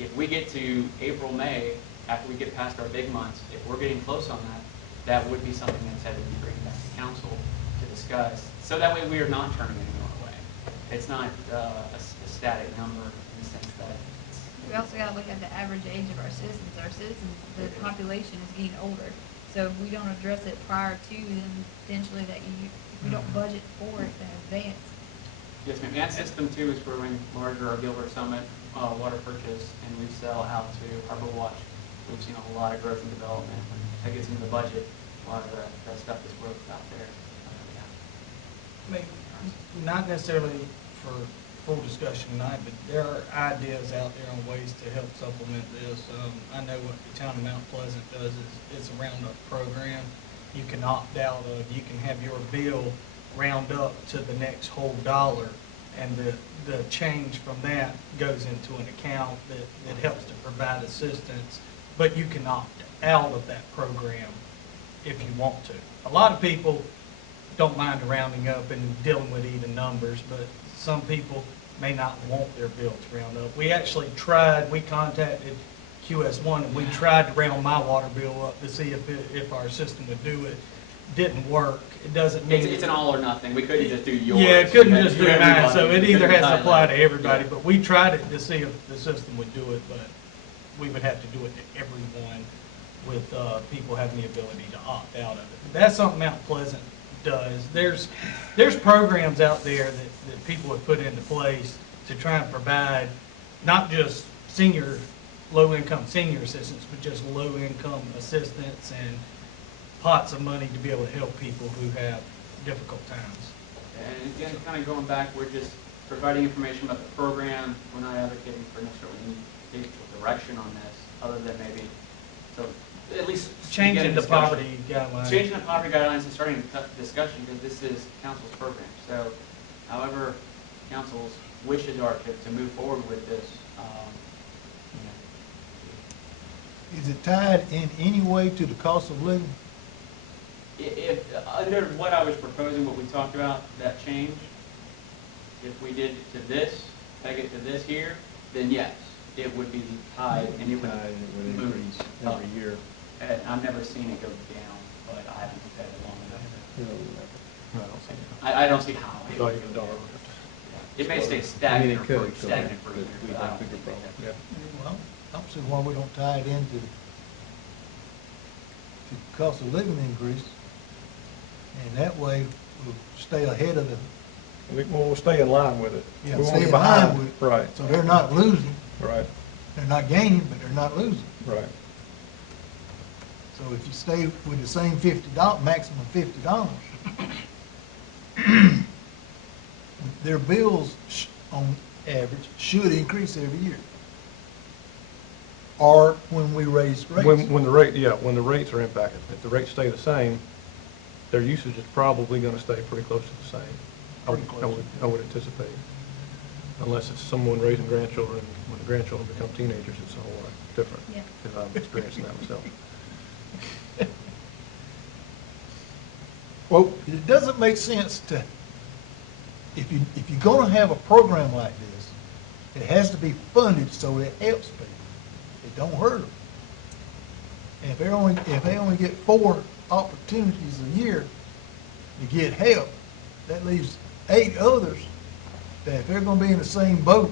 if we get to April, May, after we get past our big months, if we're getting close on that, that would be something that Ted would be bringing back to council to discuss. So that way we are not turning anyone away. It's not a static number in the sense that We also gotta look at the average age of our citizens. Our citizens, the population is getting older. So if we don't address it prior to, then potentially that if we don't budget for it in advance. Yes, ma'am. And System 2 is growing larger. Our Gilbert Summit water purchase and resell out to Harbor Watch. We've seen a lot of growth and development. When that gets into the budget, a lot of that stuff is growth out there. I mean, not necessarily for full discussion tonight, but there are ideas out there on ways to help supplement this. I know what the town of Mount Pleasant does is it's a roundup program. You can opt out of, you can have your bill round up to the next whole dollar, and the change from that goes into an account that helps to provide assistance, but you can opt out of that program if you want to. A lot of people don't mind rounding up and dealing with even numbers, but some people may not want their bill to round up. We actually tried, we contacted QS1 and we tried to round my water bill up to see if our system would do it. Didn't work. It doesn't mean. It's an all or nothing. We couldn't just do yours. Yeah, it couldn't just do mine, everybody. so it either has to apply to everybody, Yeah. but we tried it to see if the system would do it, but we would have to do it to everyone with people having the ability to opt out of it. That's something Mount Pleasant does. There's programs out there that people have put into place to try and provide not just low-income senior assistance, but just low-income assistance and pots of money to be able to help people who have difficult times. And again, kind of going back, we're just providing information about the program. We're not advocating for necessarily any digital direction on this, other than maybe, so at least Changing the discussion. poverty guidelines. Changing the poverty guidelines and starting a discussion, because this is council's program. So however council's wishes are to move forward with this, Is it tied in any way to the cost of living? If, under what I was proposing, what we talked about, that change, if we did it to this, peg it to this here, then yes, it would be tied and it would move up. every year. And I've never seen it go down, but I haven't looked at it long enough. I don't see it. I don't see how. it Not would even go a dollar. down. It may stay I mean, stagnant it could, for a year, we'd but I have don't bigger think problems. that. Yeah. Well, I don't see why we don't tie it into the cost of living increase. And that way, we'll stay ahead of the, We'll stay in line with it. yeah, We won't stay get in line behind. with it. Right, So they're not losing, right, they're not gaining, but they're not losing. right. So if you stay with the same $50, maximum $50, their bills on average should increase every year. Or when we raise rates. When the rates are impacted, if the rates stay the same, their usage is probably gonna stay pretty close to the same. I would anticipate. Unless it's someone raising grandchildren, when the grandchildren become teenagers, it's a whole lot different. Yeah. Because I'm experiencing that myself. Well, it doesn't make sense to, if you're gonna have a program like this, it has to be funded so it helps people. It don't hurt them. And if they only get 4 opportunities a year to get help, that leaves 8 others that if they're gonna be in the same boat,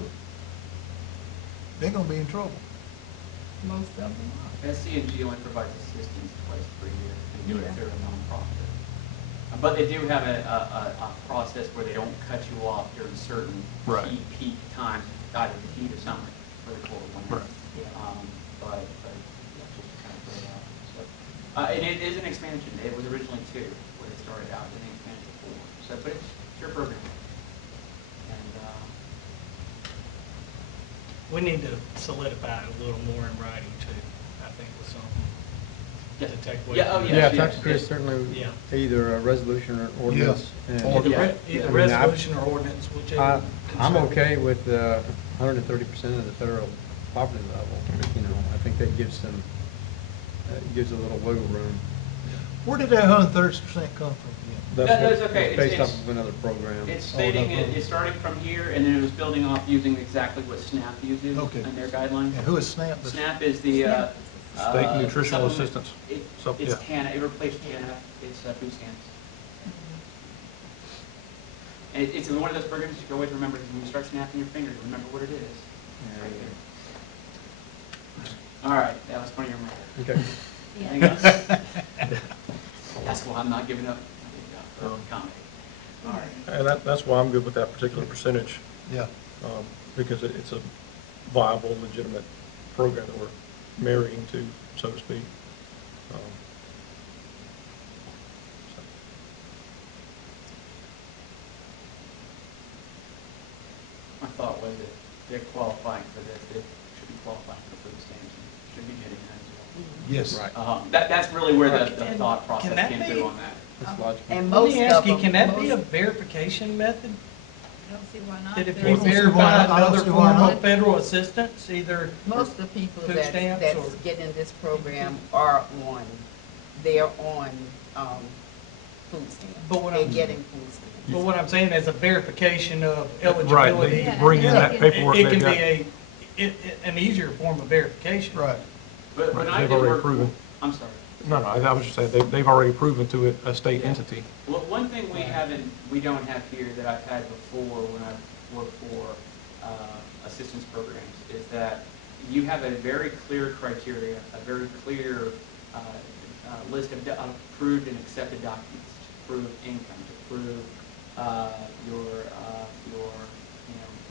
they're gonna be in trouble. Most of them are. SCNG only provides assistance twice per year. They do it if they're a nonprofit. But they do have a process where they don't cut you off during certain Right. peak times, either the heat or summer, really cold winter. Right. But yeah, just to kind of throw it out. So, and it is an expansion. It was originally 2 when it started out, and then expanded to 4. So, but it's your program. And, We need to solidify it a little more in writing too, I think, with something yeah. to take away. Yeah, oh, from yes, it. Yeah, yes, talk to Chris, yes. certainly, Yeah. either a resolution or ordinance. and- Either Yeah. either I mean, resolution or ordinance, whichever. I'm okay with 130% of the federal poverty level. You know, I think that gives them, gives a little wiggle room. Where did that 130% come from? That's okay. Based It's- off of another program. It's stating, no. it's starting from here, and then it was building off using exactly what SNAP uses Okay. in their guidelines. And who is SNAP? SNAP is the, State nutritional supplement- assistance. It's Yeah. TANF, it replaced TANF, it's food stamps. And it's one of those programs you can always remember, when you start snapping your fingers, remember what it is. It's right there. All right, that was funny. Okay. Anything else? That's why I'm not giving up comedy. All right. And that's why I'm good with that particular percentage, Yeah. because it's a viable, legitimate program that we're marrying to, so to speak. So. My thought was that they're qualifying for this, they should be qualifying for food stamps, and should be getting that Yes. Right. as well. That's really where the And thought can process that came be- through on that. That's logical. And Let most me ask of you, them. can that be a most- verification method? I don't see why not. That if They're- you don't see why verify not. I don't another see why form not. of federal assistance, either, Most of the people Food that's stamps that's or- getting this program are on, they're on, food stamps. But what They're I'm- getting food stamps. but what I'm saying is a verification of Right, eligibility. they bring in that paperwork It they've can got. be an easier form of verification. Right. But when Right, I they've did already work, proven. I'm sorry. No, I was just saying, they've already proven to it a state entity. Well, one thing we don't have here that I've had before when I've worked for assistance programs is that you have a very clear criteria, a very clear list of approved and accepted documents to prove income, to prove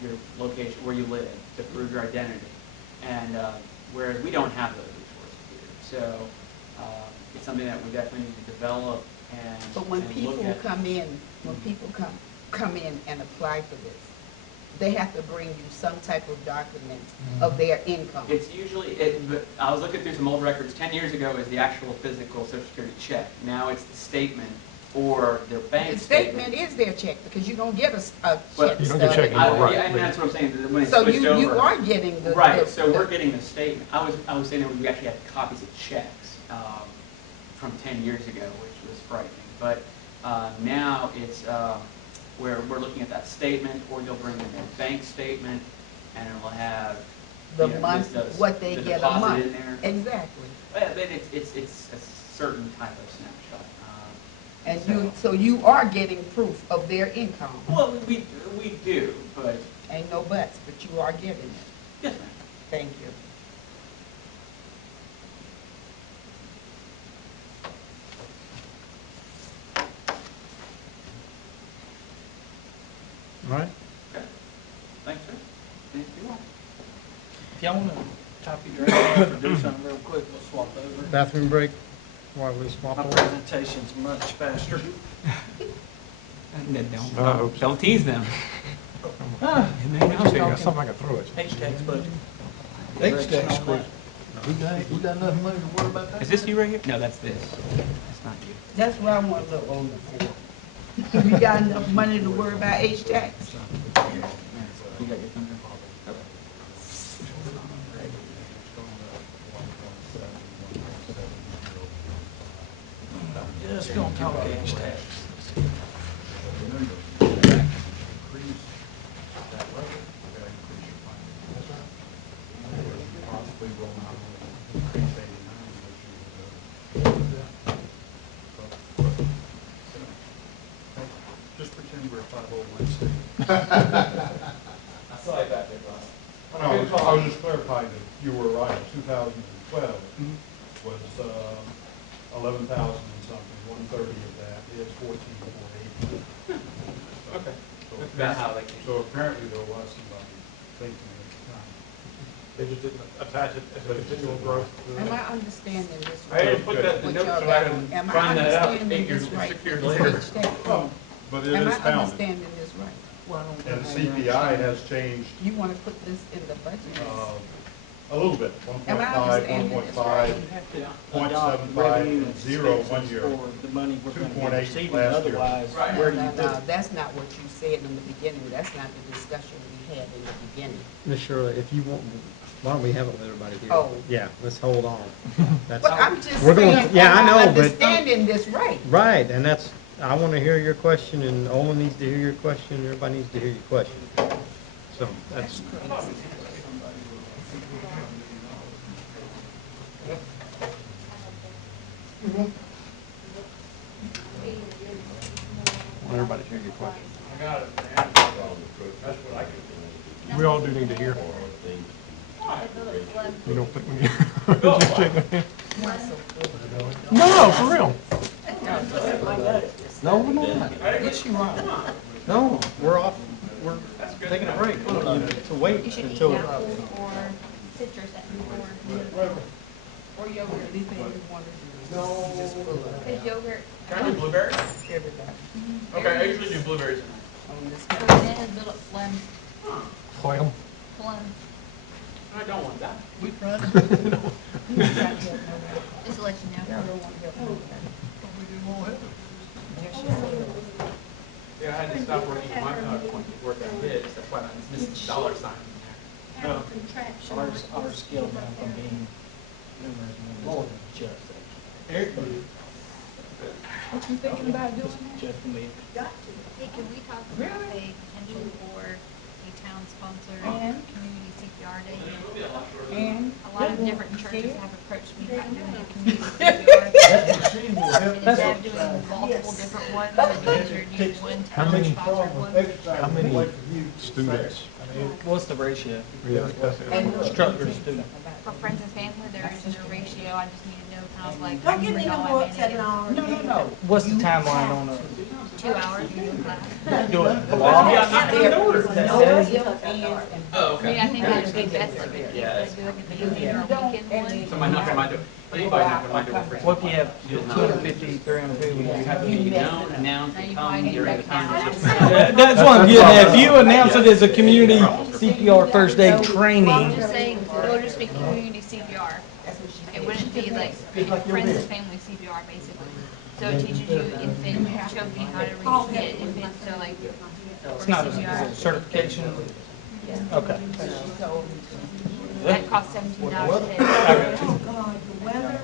your location, where you live, to prove your identity. And whereas we don't have those resources here. So it's something that we definitely need to develop and But when and people look at. come in, come in and apply for this, they have to bring you some type of document of their income. It's usually, but I was looking through some old records, 10 years ago is the actual physical Social Security check. Now it's the statement or their bank The statement. statement is their check, because you don't get a Well, check You don't get stub. check anymore, right. Yeah, and that's what I'm saying, that when it's So switched over. you are getting the. Right, so we're getting the statement. I was saying that we actually had copies of checks from 10 years ago, which was frightening. But now it's where we're looking at that statement, or they'll bring in their bank statement, and it'll have The you know, month, the- what they the get a deposit month. in there. Exactly. But it's a certain type of snapshot. And so- so you are getting proof of their income. Well, we do, but Ain't no buts, but you are getting it. yes, ma'am. Thank you. All right. Okay. Thanks, sir. Thank you all. If y'all want to copy draft or do something real quick, we'll swap over. Bathroom break while we swap My over. presentation's much faster. Don't tease them. Something I can throw at you. H-Tax budget. H-Tax quick. We got enough money to worry about that? Is this you right here? No, that's this. That's not you. That's what I want a little older for. We got enough money to worry about H-Tax? You got your finger? Just gonna talk H-Tax. Just pretend we're a 501c. I saw you back there, Ross. No, I was just clarifying that you were right. 2012 was 11,000 and something. 130 of that is 14,480. Okay. So That's how they came. So apparently there was somebody thinking at the time. They just didn't attach it as a continual growth. Am I understanding this I had right? to put that in What the notes y'all so I got can on? Am I find that out understanding 8 years, this right? 6 years It's later. H-Tax. Well, but it Am is I founded. understanding this right? And the CPI has changed You want to put this in the budget? a little bit, Am I 1.5, understanding this 1.5. right? You have to 0.75 adopt revenue and 0 expenses one year. for the money we're going to be 2.8 receiving, last year. otherwise, Right. where No, do you no, put no, it? that's not what you said in the beginning. That's not the discussion we had in the beginning. Miss Shirley, if you want, why don't we have it with everybody here? Oh. Yeah, let's hold on. That's But I'm just We're going- saying, yeah, I am know, I but- understanding this right? Right, and that's, I want to hear your question, and Olin needs to hear your question, everybody needs to hear your question. So, that's, I want everybody to hear your question. We all do need to hear. You don't think when you just shaking hands? No, for real. No, we're not. Yes, you are. No, we're off, we're taking a break. To wait You should eat until. apple or citrus or yogurt. Is yogurt? Can I do blueberries? Okay, I usually do blueberries. So then it has built up phlegm. Phlegm. Phlegm. I don't want that. Just to let you know. Yeah, I had to stop working at my PowerPoint to work on his, that's why I'm missing dollar signs in there. Our skill now from being numerous members of just What you thinking about doing? just me. Hey, can we talk about a potential for a town-sponsored community CPR day? And A lot of different churches have approached me about doing a community CPR. Instead of doing multiple different ones, they're doing one town-sponsored one. How many students? What's the ratio? Yeah, that's it. Instructor to student. For friends and family, there is no ratio, I just need to know kind of like. Don't give me no more than No, no, no. What's the timeline on it? 2 hours in class. Do it I blog? mean, I think that'd be best, like, if you could do like a beginning or a weekend one. Somebody not gonna mind it. Anybody not gonna mind it. What if you have 250, 300 people, you have to be known, announce, Now you come, probably need you're to at break the it time. down. That's what I'm getting at. If you announce it as a community CPR first aid Well, I'm training, just saying, it'll just be community CPR. It wouldn't be like friends and family CPR, basically. So it teaches you infant choking, how to reach the infant, so like, it's not a CPR. certification. Okay. That costs $17 a head. Oh, God, the weather.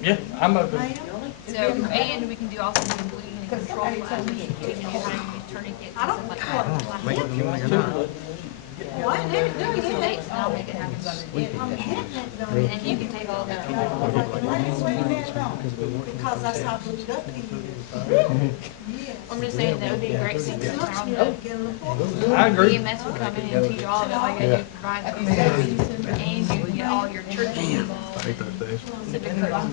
Yeah, I'm open. So, and we can do also do bleeding and control class, teaching you how to use tourniquets and stuff like that. Well, I didn't do Get some it. dates and I'll make it happen. I'm getting it done. And you can take all the people. Because that's how good up he is. Yes. I'm just saying that would be a great thing for the town to. Get a little- I agree. EMS will come in and teach all of it, all you gotta do is provide the information, and you can get all your churches involved. I hate those days. Civic Depending groups. on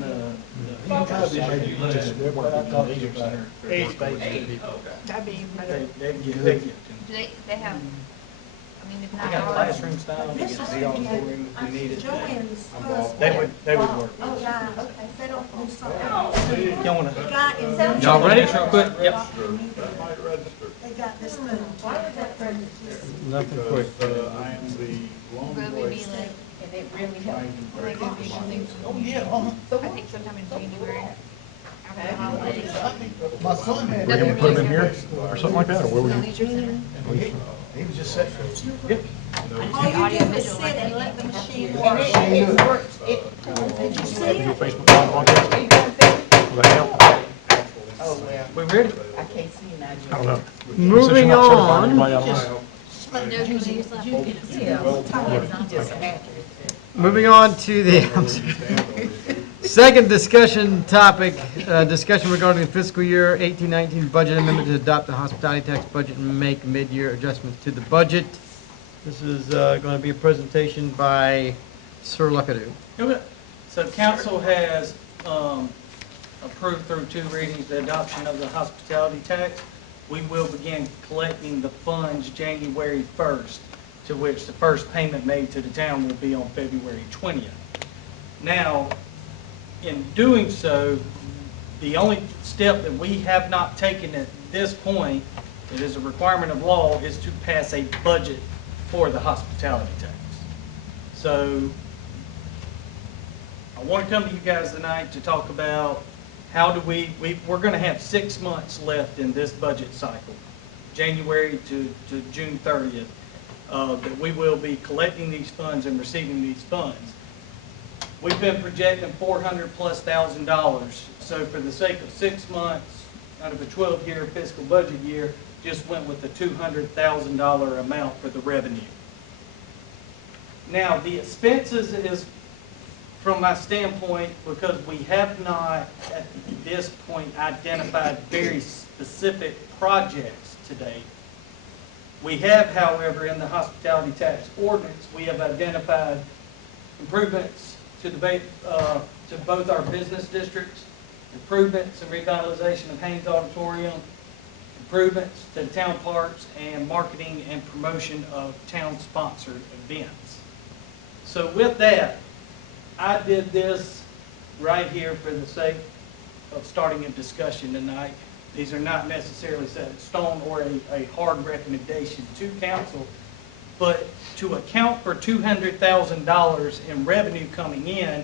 That'd be even better. they get Do they have, I mean, if They not got ours, classroom style, they get the auditorium if we need it. Joanne's husband. They would work. Oh, yeah, okay, they don't do something. Y'all wanna, The guy in. y'all ready real quick? Yep. They got this thing. Nothing quick. I am the but it would be like, And it really helps. like, it would be something, I think sometime in January, after the holidays. My son had. We're gonna put them in here or something like that, or where The we? leisure center. He was just sitting there. All you Audio do is visual, sit I and think. let the machine And work. it works, Did you see Have your it? Facebook Live podcast? Will that help? oh, well, We ready? I can't see now. I don't know. Moving Since you're not certified, on. anybody else? No, because you still have to get it. Yeah, he just accurate. Moving on to the second discussion topic, discussion regarding the fiscal year 18-19 budget amendment to adopt the hospitality tax budget and make mid-year adjustments to the budget. This is going to be a presentation by Sir Luckadoo. Okay. So council has approved through 2 readings the adoption of the hospitality tax. We will begin collecting the funds January 1st, to which the first payment made to the town will be on February 20th. Now, in doing so, the only step that we have not taken at this point, it is a requirement of law, is to pass a budget for the hospitality tax. So I want to come to you guys tonight to talk about how do we're going to have 6 months left in this budget cycle, January to June 30th, that we will be collecting these funds and receiving these funds. We've been projecting $400,000+. So for the sake of 6 months out of a 12-year fiscal budget year, just went with the $200,000 amount for the revenue. Now, the expenses is, from my standpoint, because we have not, at this point, identified very specific projects today, We have, however, in the hospitality tax ordinance, we have identified improvements to to both our business districts, improvements and revitalization of Haynes Auditorium, improvements to the town parks, and marketing and promotion of town-sponsored events. So with that, I did this right here for the sake of starting a discussion tonight. These are not necessarily set in stone or a hard recommendation to council, but to account for $200,000 in revenue coming in,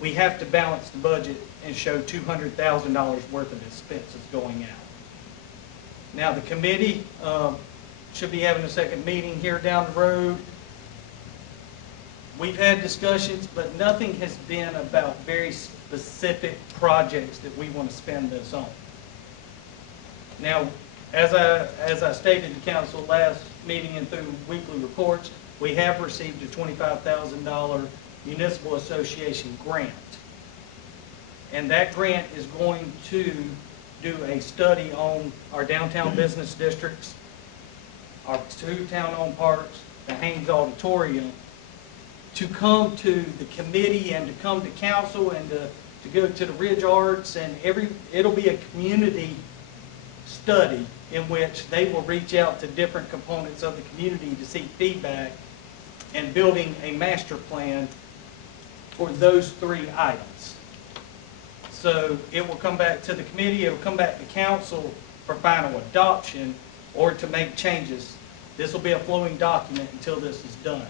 we have to balance the budget and show $200,000 worth of expenses going out. Now, the committee should be having a second meeting here down the road. We've had discussions, but nothing has been about very specific projects that we want to spend this on. Now, as I stated to council last meeting and through weekly reports, we have received a $25,000 municipal association grant. And that grant is going to do a study on our downtown business districts, our 2 town-owned parks, the Haynes Auditorium, to come to the committee and to come to council and to go to the Ridge Arts, and it'll be a community study in which they will reach out to different components of the community to seek feedback and building a master plan for those 3 items. So it will come back to the committee, it will come back to council for final adoption or to make changes. This will be a flowing document until this is done.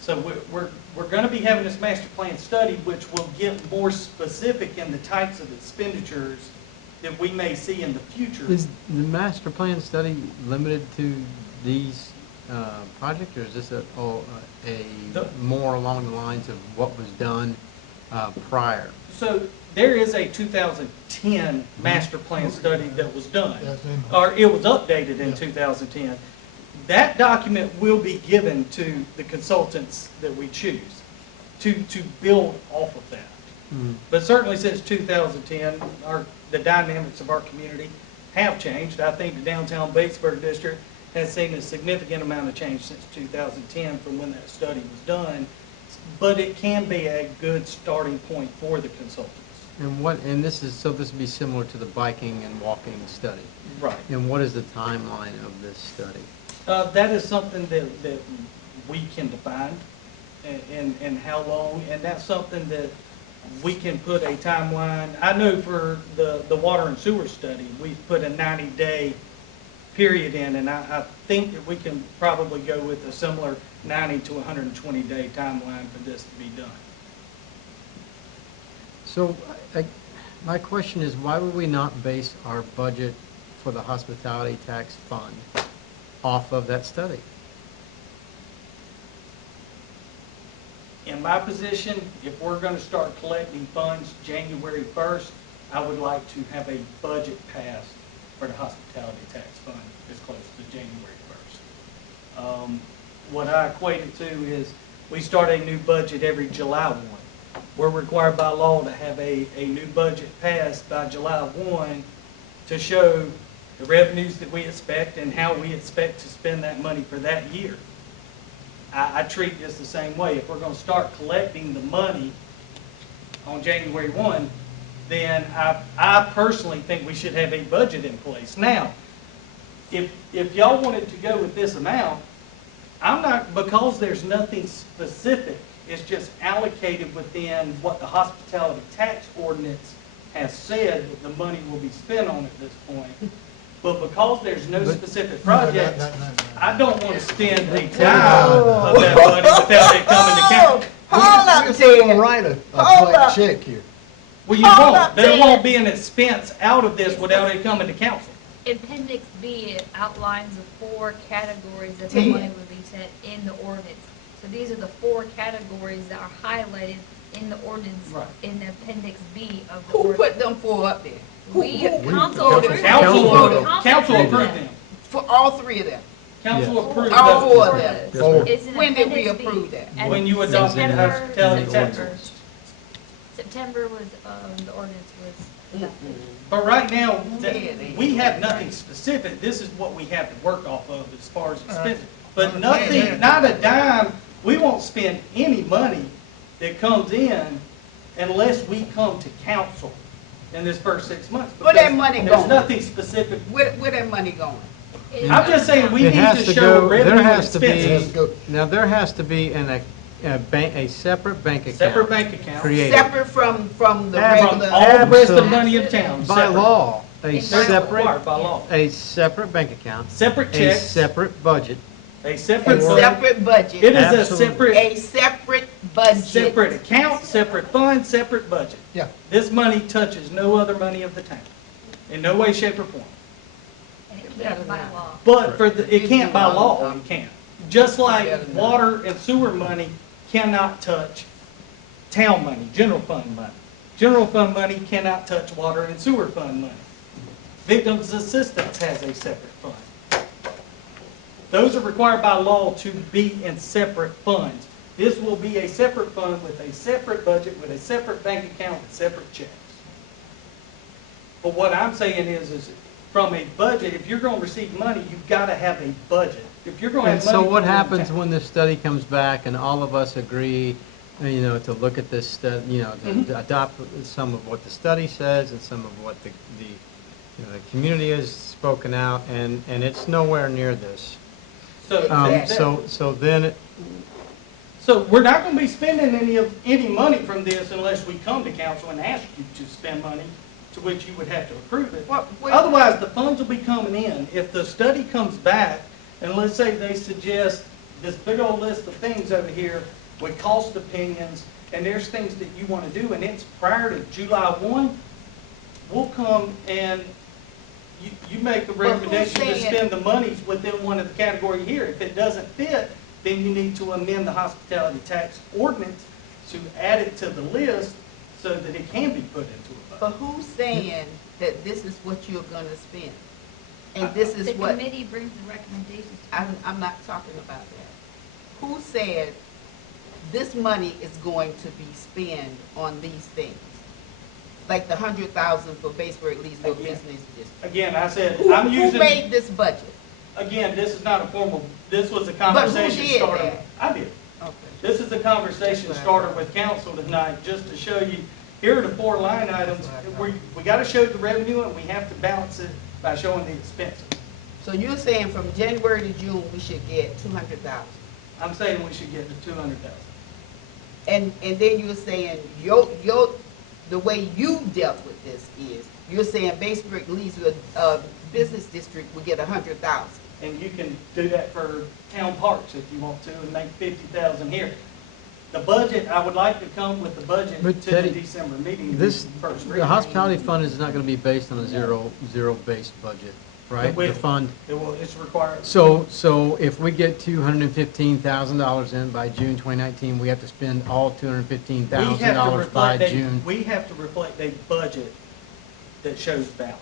So we're going to be having this master plan study, which will get more specific in the types of expenditures that we may see in the future. Is the master plan study limited to these projects, or is this more along the lines of what was done prior? So there is a 2010 master plan study that was done, or it was updated in 2010. That document will be given to the consultants that we choose to build off of that. Mm-hmm. But certainly since 2010, the dynamics of our community have changed. I think the downtown Batesburg district has seen a significant amount of change since 2010 from when that study was done. But it can be a good starting point for the consultants. And this would be similar to the biking and walking study. Right. And what is the timeline of this study? That is something that we can define and how long, and that's something that we can put a timeline. I know for the water and sewer study, we've put a 90-day period in, and I think that we can probably go with a similar 90 to 120-day timeline for this to be done. So my question is, why would we not base our budget for the hospitality tax fund off of that study? In my position, if we're going to start collecting funds January 1st, I would like to have a budget passed for the hospitality tax fund as close to January 1st. What I equate it to is we start a new budget every July 1. We're required by law to have a new budget passed by July 1 to show the revenues that we expect and how we expect to spend that money for that year. I treat this the same way. If we're going to start collecting the money on January 1, then I personally think we should have a budget in place. Now, if y'all wanted to go with this amount, I'm not, because there's nothing specific, it's just allocated within what the hospitality tax ordinance has said that the money will be spent on at this point. But because there's no specific projects, I don't want to spend a dime of that money without it coming to council. Hold up, We're just gonna Ted. write a Hold blank up. check here. Well, you Hold won't. up, There Ted. won't be an expense out of this without it coming to council. Appendix B, it outlines the 4 categories that the Ten. money would be set in the ordinance. So these are the 4 categories that are highlighted in the ordinance, Right. in the appendix B of the Who ordinance. put them 4 up there? Council approved. Council approved that. them. For all 3 of them? Council Yes. approved All those. 4 of them? Four. It's in When did we appendix B. approve that? At When you adopted the September- hospitality tax September. ordinance. September was, the ordinance was adopted. But right now, Yeah, we have nothing specific. This is what we have to work off of as far as expenses. But nothing, not a dime, we won't spend any money that comes in unless we come to council in this first 6 months. Where that because money There's going? nothing specific. Where that money going? I'm just saying, we It need has to to show go- revenue there and has to be- expenses. Now, there has to be a separate bank account. Separate bank account. Created. Separate from the From regular. all the rest of the Absolute- money in town. By separate. law, a It's That's separate, required by law. a separate bank account, Separate a checks, separate budget. a A separate budget. separate budget. It is a Absolutely. separate, A separate budget. separate account, separate fund, separate budget. Yeah. This money touches no other money of the town, in no way, shape, or form. And it can't by law. But for the, it can't by law, you can't. Just like water and sewer money cannot touch town money, general fund money. General fund money cannot touch water and sewer fund money. Victims assistance has a separate fund. Those are required by law to be in separate funds. This will be a separate fund with a separate budget, with a separate bank account, with separate checks. But what I'm saying is from a budget, if you're gonna receive money, you've gotta have a budget. If you're gonna And have money. so what coming in happens town- when this study comes back and all of us agree, to look at this, to adopt some of what the study says and some of what the community has spoken out, and it's nowhere near this. So then, So we're not gonna be spending any money from this unless we come to council and ask you to spend money, to which you would have to approve it. Otherwise, the funds will be coming in. If the study comes back, and let's say they suggest this big old list of things over here with cost opinions, and there's things that you wanna do, and it's prior to July 1, we'll come and you make a recommendation to saying- spend the monies within one of the category here. If it doesn't fit, then you need to amend the hospitality tax ordinance to add it to the list so that it can be put into a But budget. who's saying that this is what you're gonna spend? And this is The what, committee brings the recommendations to. I'm not talking about that. Who said this money is going to be spent on these things? Like the 100,000 for Batesburg-Leesville Again. Business District. Again, I said, Who I'm using, made this budget? again, this is not a formal, this was a who conversation did starter. that? I did. Okay. This is a conversation starter with council tonight, just to show you, here are the 4 line items. We gotta show the revenue, and we have to balance it by showing the expenses. So you're saying from January to June, we should get 200,000? I'm saying we should get to 200,000. And then you're saying the way you dealt with this is, you're saying Batesburg-Leesville, Business District would get 100,000. And you can do that for town parks if you want to, and make 50,000 here. The budget, I would like to come with the budget But to the Teddy, December meeting. this, first the reading. hospitality fund is not gonna be based on a zero-based budget, right? The fund. It's required. So if we get $215,000 in by June 2019, we have to spend all $215,000 by June. We have to reflect a budget that shows balance.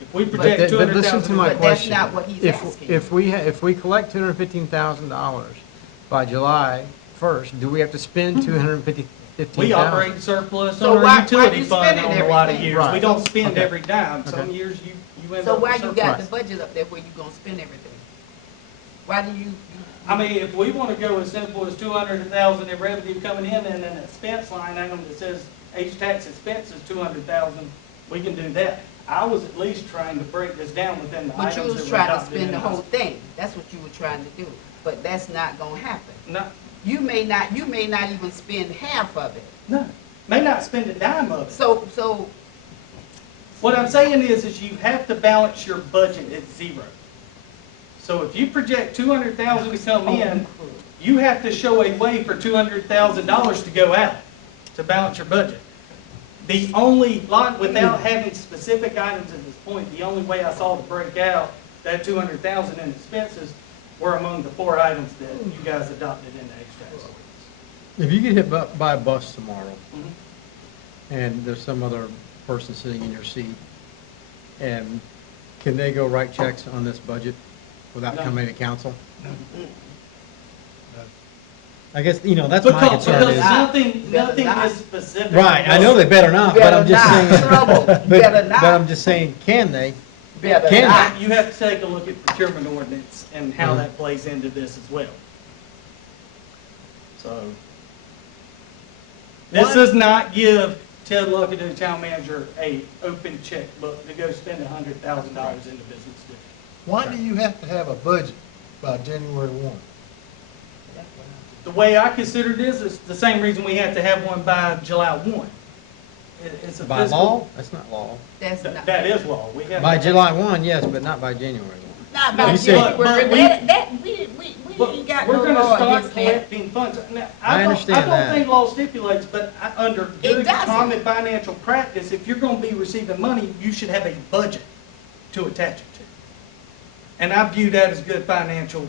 If we But project but listen to 200,000. my But that's question. not what he's asking. If we collect $215,000 by July 1st, do we have to spend $215,000? We operate surplus So on why our utility you fund spending on a lot of everything? years. Right. We don't spend Okay. every dime. Some Okay. years you end So up why with you surplus. got the budget up there where you gonna spend everything? Why do you? I mean, if we want to go as simple as 200,000 in revenue coming in and an expense line item that says H-tax expense is 200,000, we can do that. I was at least trying to break this down within the But items you that was were trying to adopted in spend the the whole thing. That's what you were trying to do. But that's not gonna happen. No, You may not even spend half of it. no, may not spend a dime of it. So, What I'm saying is you have to balance your budget at 0. So if you project 200,000 to come in, you have to show a way for $200,000 to go out to balance your budget. The only lot, without having specific items at this point, the only way I saw to break out that 200,000 in expenses were among the 4 items that you guys adopted in the extract ordinance. If you get hit by a bus tomorrow, Mhm. and there's some other person sitting in your seat, and can they go write checks on this budget without No. coming to council? I guess, that's my Because concern is. nothing not. is specific. Right, I know they better not, but I'm just Better saying. not. Trouble. Better not. But I'm just saying, can they? Better Can not. You have to take a look at procurement ordinance and how that plays into this as well. So, this does not give Ted Luckett, the town manager, a open checkbook to go spend $100,000 in the business district. Why do you have to have a budget by January 1? The way I consider this is the same reason we have to have one by July 1. It's a By fiscal- law? That's not law. That's not. That is law. We have By to- July 1, yes, but not by January 1. Not by You said- January, but we ain't got no We're gonna law start against that. collecting funds. Now, I understand I that. don't think law stipulates, but under It good doesn't. common financial practice, if you're gonna be receiving money, you should have a budget to attach it to. And I view that as good financial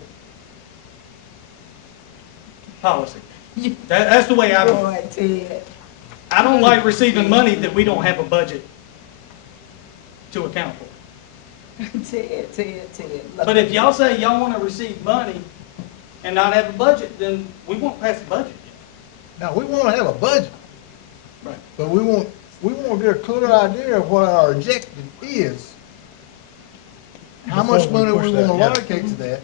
policy. That's the way I, Boy, Ted. I don't like receiving money that we don't have a budget to account for. Ted. Look. But if y'all say y'all wanna receive money and not have a budget, then we won't pass the budget yet. Now, we want to have a budget, Right. but we want to get a clear idea of what our objective is. How much Before we money push we that, want to yeah. allocate to that,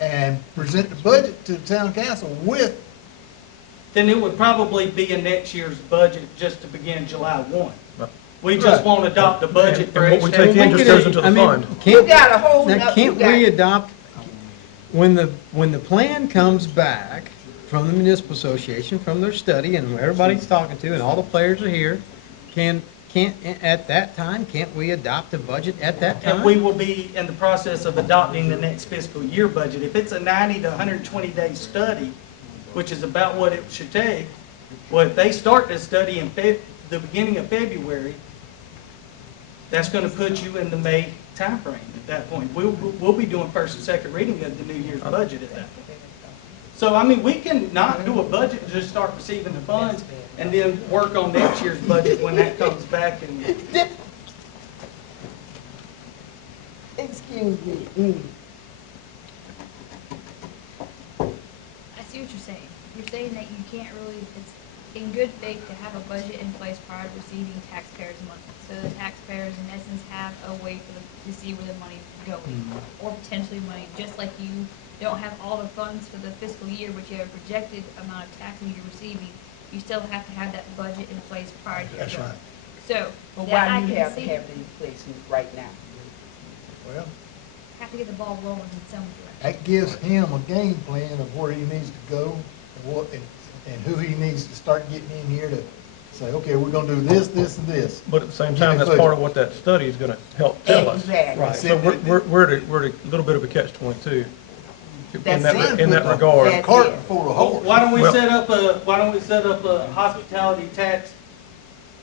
and present the budget to the town council with, Then it would probably be in next year's budget just to begin July 1. Right. We just Right. won't adopt the budget And for what we each take town. in just goes into the I mean, fund. You got a whole. Now, can't we adopt, when the plan comes back from the municipal association, from their study, and who everybody's talking to, and all the players are here, at that time, can't we adopt a budget at that time? And we will be in the process of adopting the next fiscal year budget. If it's a 90 to 120-day study, which is about what it should take, well, if they start this study in the beginning of February, that's going to put you in the May timeframe at that point. We'll be doing first and second reading of the New Year's budget at that point. So, I mean, we can not do a budget and just start receiving the funds and then work on next year's budget when that comes back and. Excuse me. I see what you're saying. You're saying that you can't really, it's in good faith to have a budget in place prior to receiving taxpayers' money. So the taxpayers in essence have a way for them to see where the money's going, or potentially money, just like you don't have all the funds for the fiscal year, but you have a projected amount of taxes you're receiving, you still have to have that budget in place prior to your that's vote. right. So, But that why I do you can have to see, have it in place right now? Well, have to get the ball rolling in some direction. that gives him a game plan of where he needs to go, and what, and who he needs to start getting in here to say, okay, we're gonna do this, this, and this. But at the same Give time, me that's budget. part of what that study is gonna help tell us. Exactly. Right. So we're at a little bit of a catch-22 in That's that, it. in that regard. That's Cart it. before the horse. Why don't we Well- set up a hospitality tax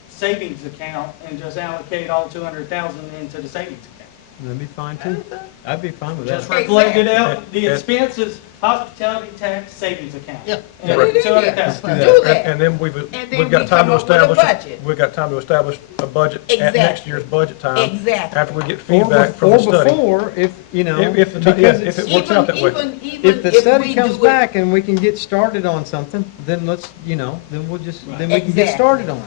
savings account and just allocate all 200,000 into the savings account? That'd be fine too. I'd be fine with Just that. reflect it out, And- the and- expenses, hospitality tax savings account. Yeah. And Put it in 200,000. there. Do that. And then we've And then got we time come to up with a establish, budget. we've got time to establish a budget at Exactly. next year's budget time. Exactly. After we get feedback from Or the study. before, if, If the- because yeah, it's- if it works out that way. if the study we comes do it- back and we can get started on something, then let's, then we'll just, then we can get Exactly. started on it.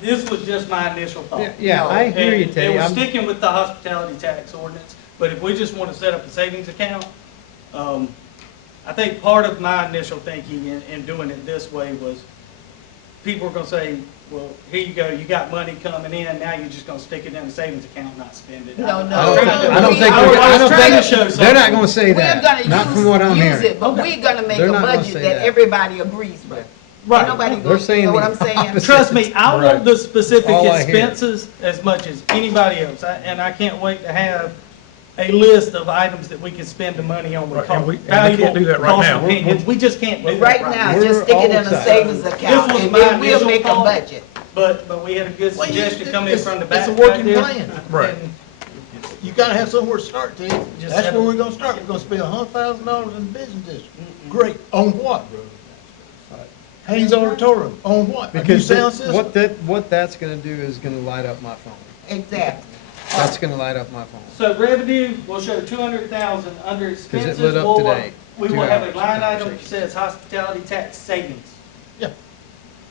This was just my initial thought. Yeah, I hear you, And Teddy. It was I'm- sticking with the hospitality tax ordinance, but if we just want to set up a savings account, I think part of my initial thinking in doing it this way was, people were gonna say, well, here you go, you got money coming in, now you're just gonna stick it in a savings account and not spend it. No, I no. don't think, I was trying to show they're not something. gonna say We're that, gonna not from what I'm use hearing. it, but we're gonna make They're a not gonna budget say that that. everybody agrees with. Right. Nobody They're gonna, saying you know what the I'm saying? opposite. Trust me, I Right. want the specific All I hear. expenses as much as anybody else, and I can't wait to have a list of items that we can spend the money on. Right, and we can't do that right cost now. opinions. We just can't do But that right right now, We're just stick it in all a excited. savings account, This was and my then we'll initial make a thought. budget. But we had a good Well, suggestion coming in it's- from the back. It's a working back there. plan. Right. And You gotta have somewhere to start, Ted. Just That's have where it. we're gonna start. We're gonna spend $100,000 in the business district. Great. On what? Haynes Auditorium. On what? A new Because sound system? what that's gonna do is gonna light up my phone. Exactly. That's gonna light up my phone. So revenue will show 200,000 under Because expenses. it lit up we'll, today. We will have a line item that says hospitality tax savings. Yeah.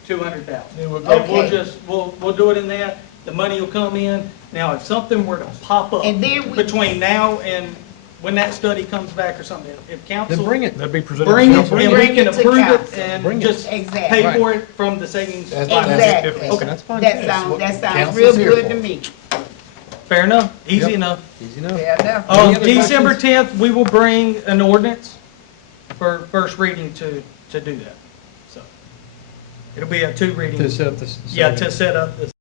200,000. Then we'll And go we'll for it. just, we'll do it in that, the money will come in. Now, if something were to pop up And then we- between now and when that study comes back or something, if council. Then bring it. That'd be presented. Bring to it, council. and we Bring can it to approve it council. and Bring it. just Exactly. pay for it from the savings. That's- line. Exactly. Okay, that's fine. That That's what sounds council's real here good for. to me. Fair enough, easy Yep. enough. Easy enough. Fair enough. Any other December questions? 10th, we will bring an ordinance for first reading to do that. So it'll be a 2 reading. To set up this. Yeah, to set up the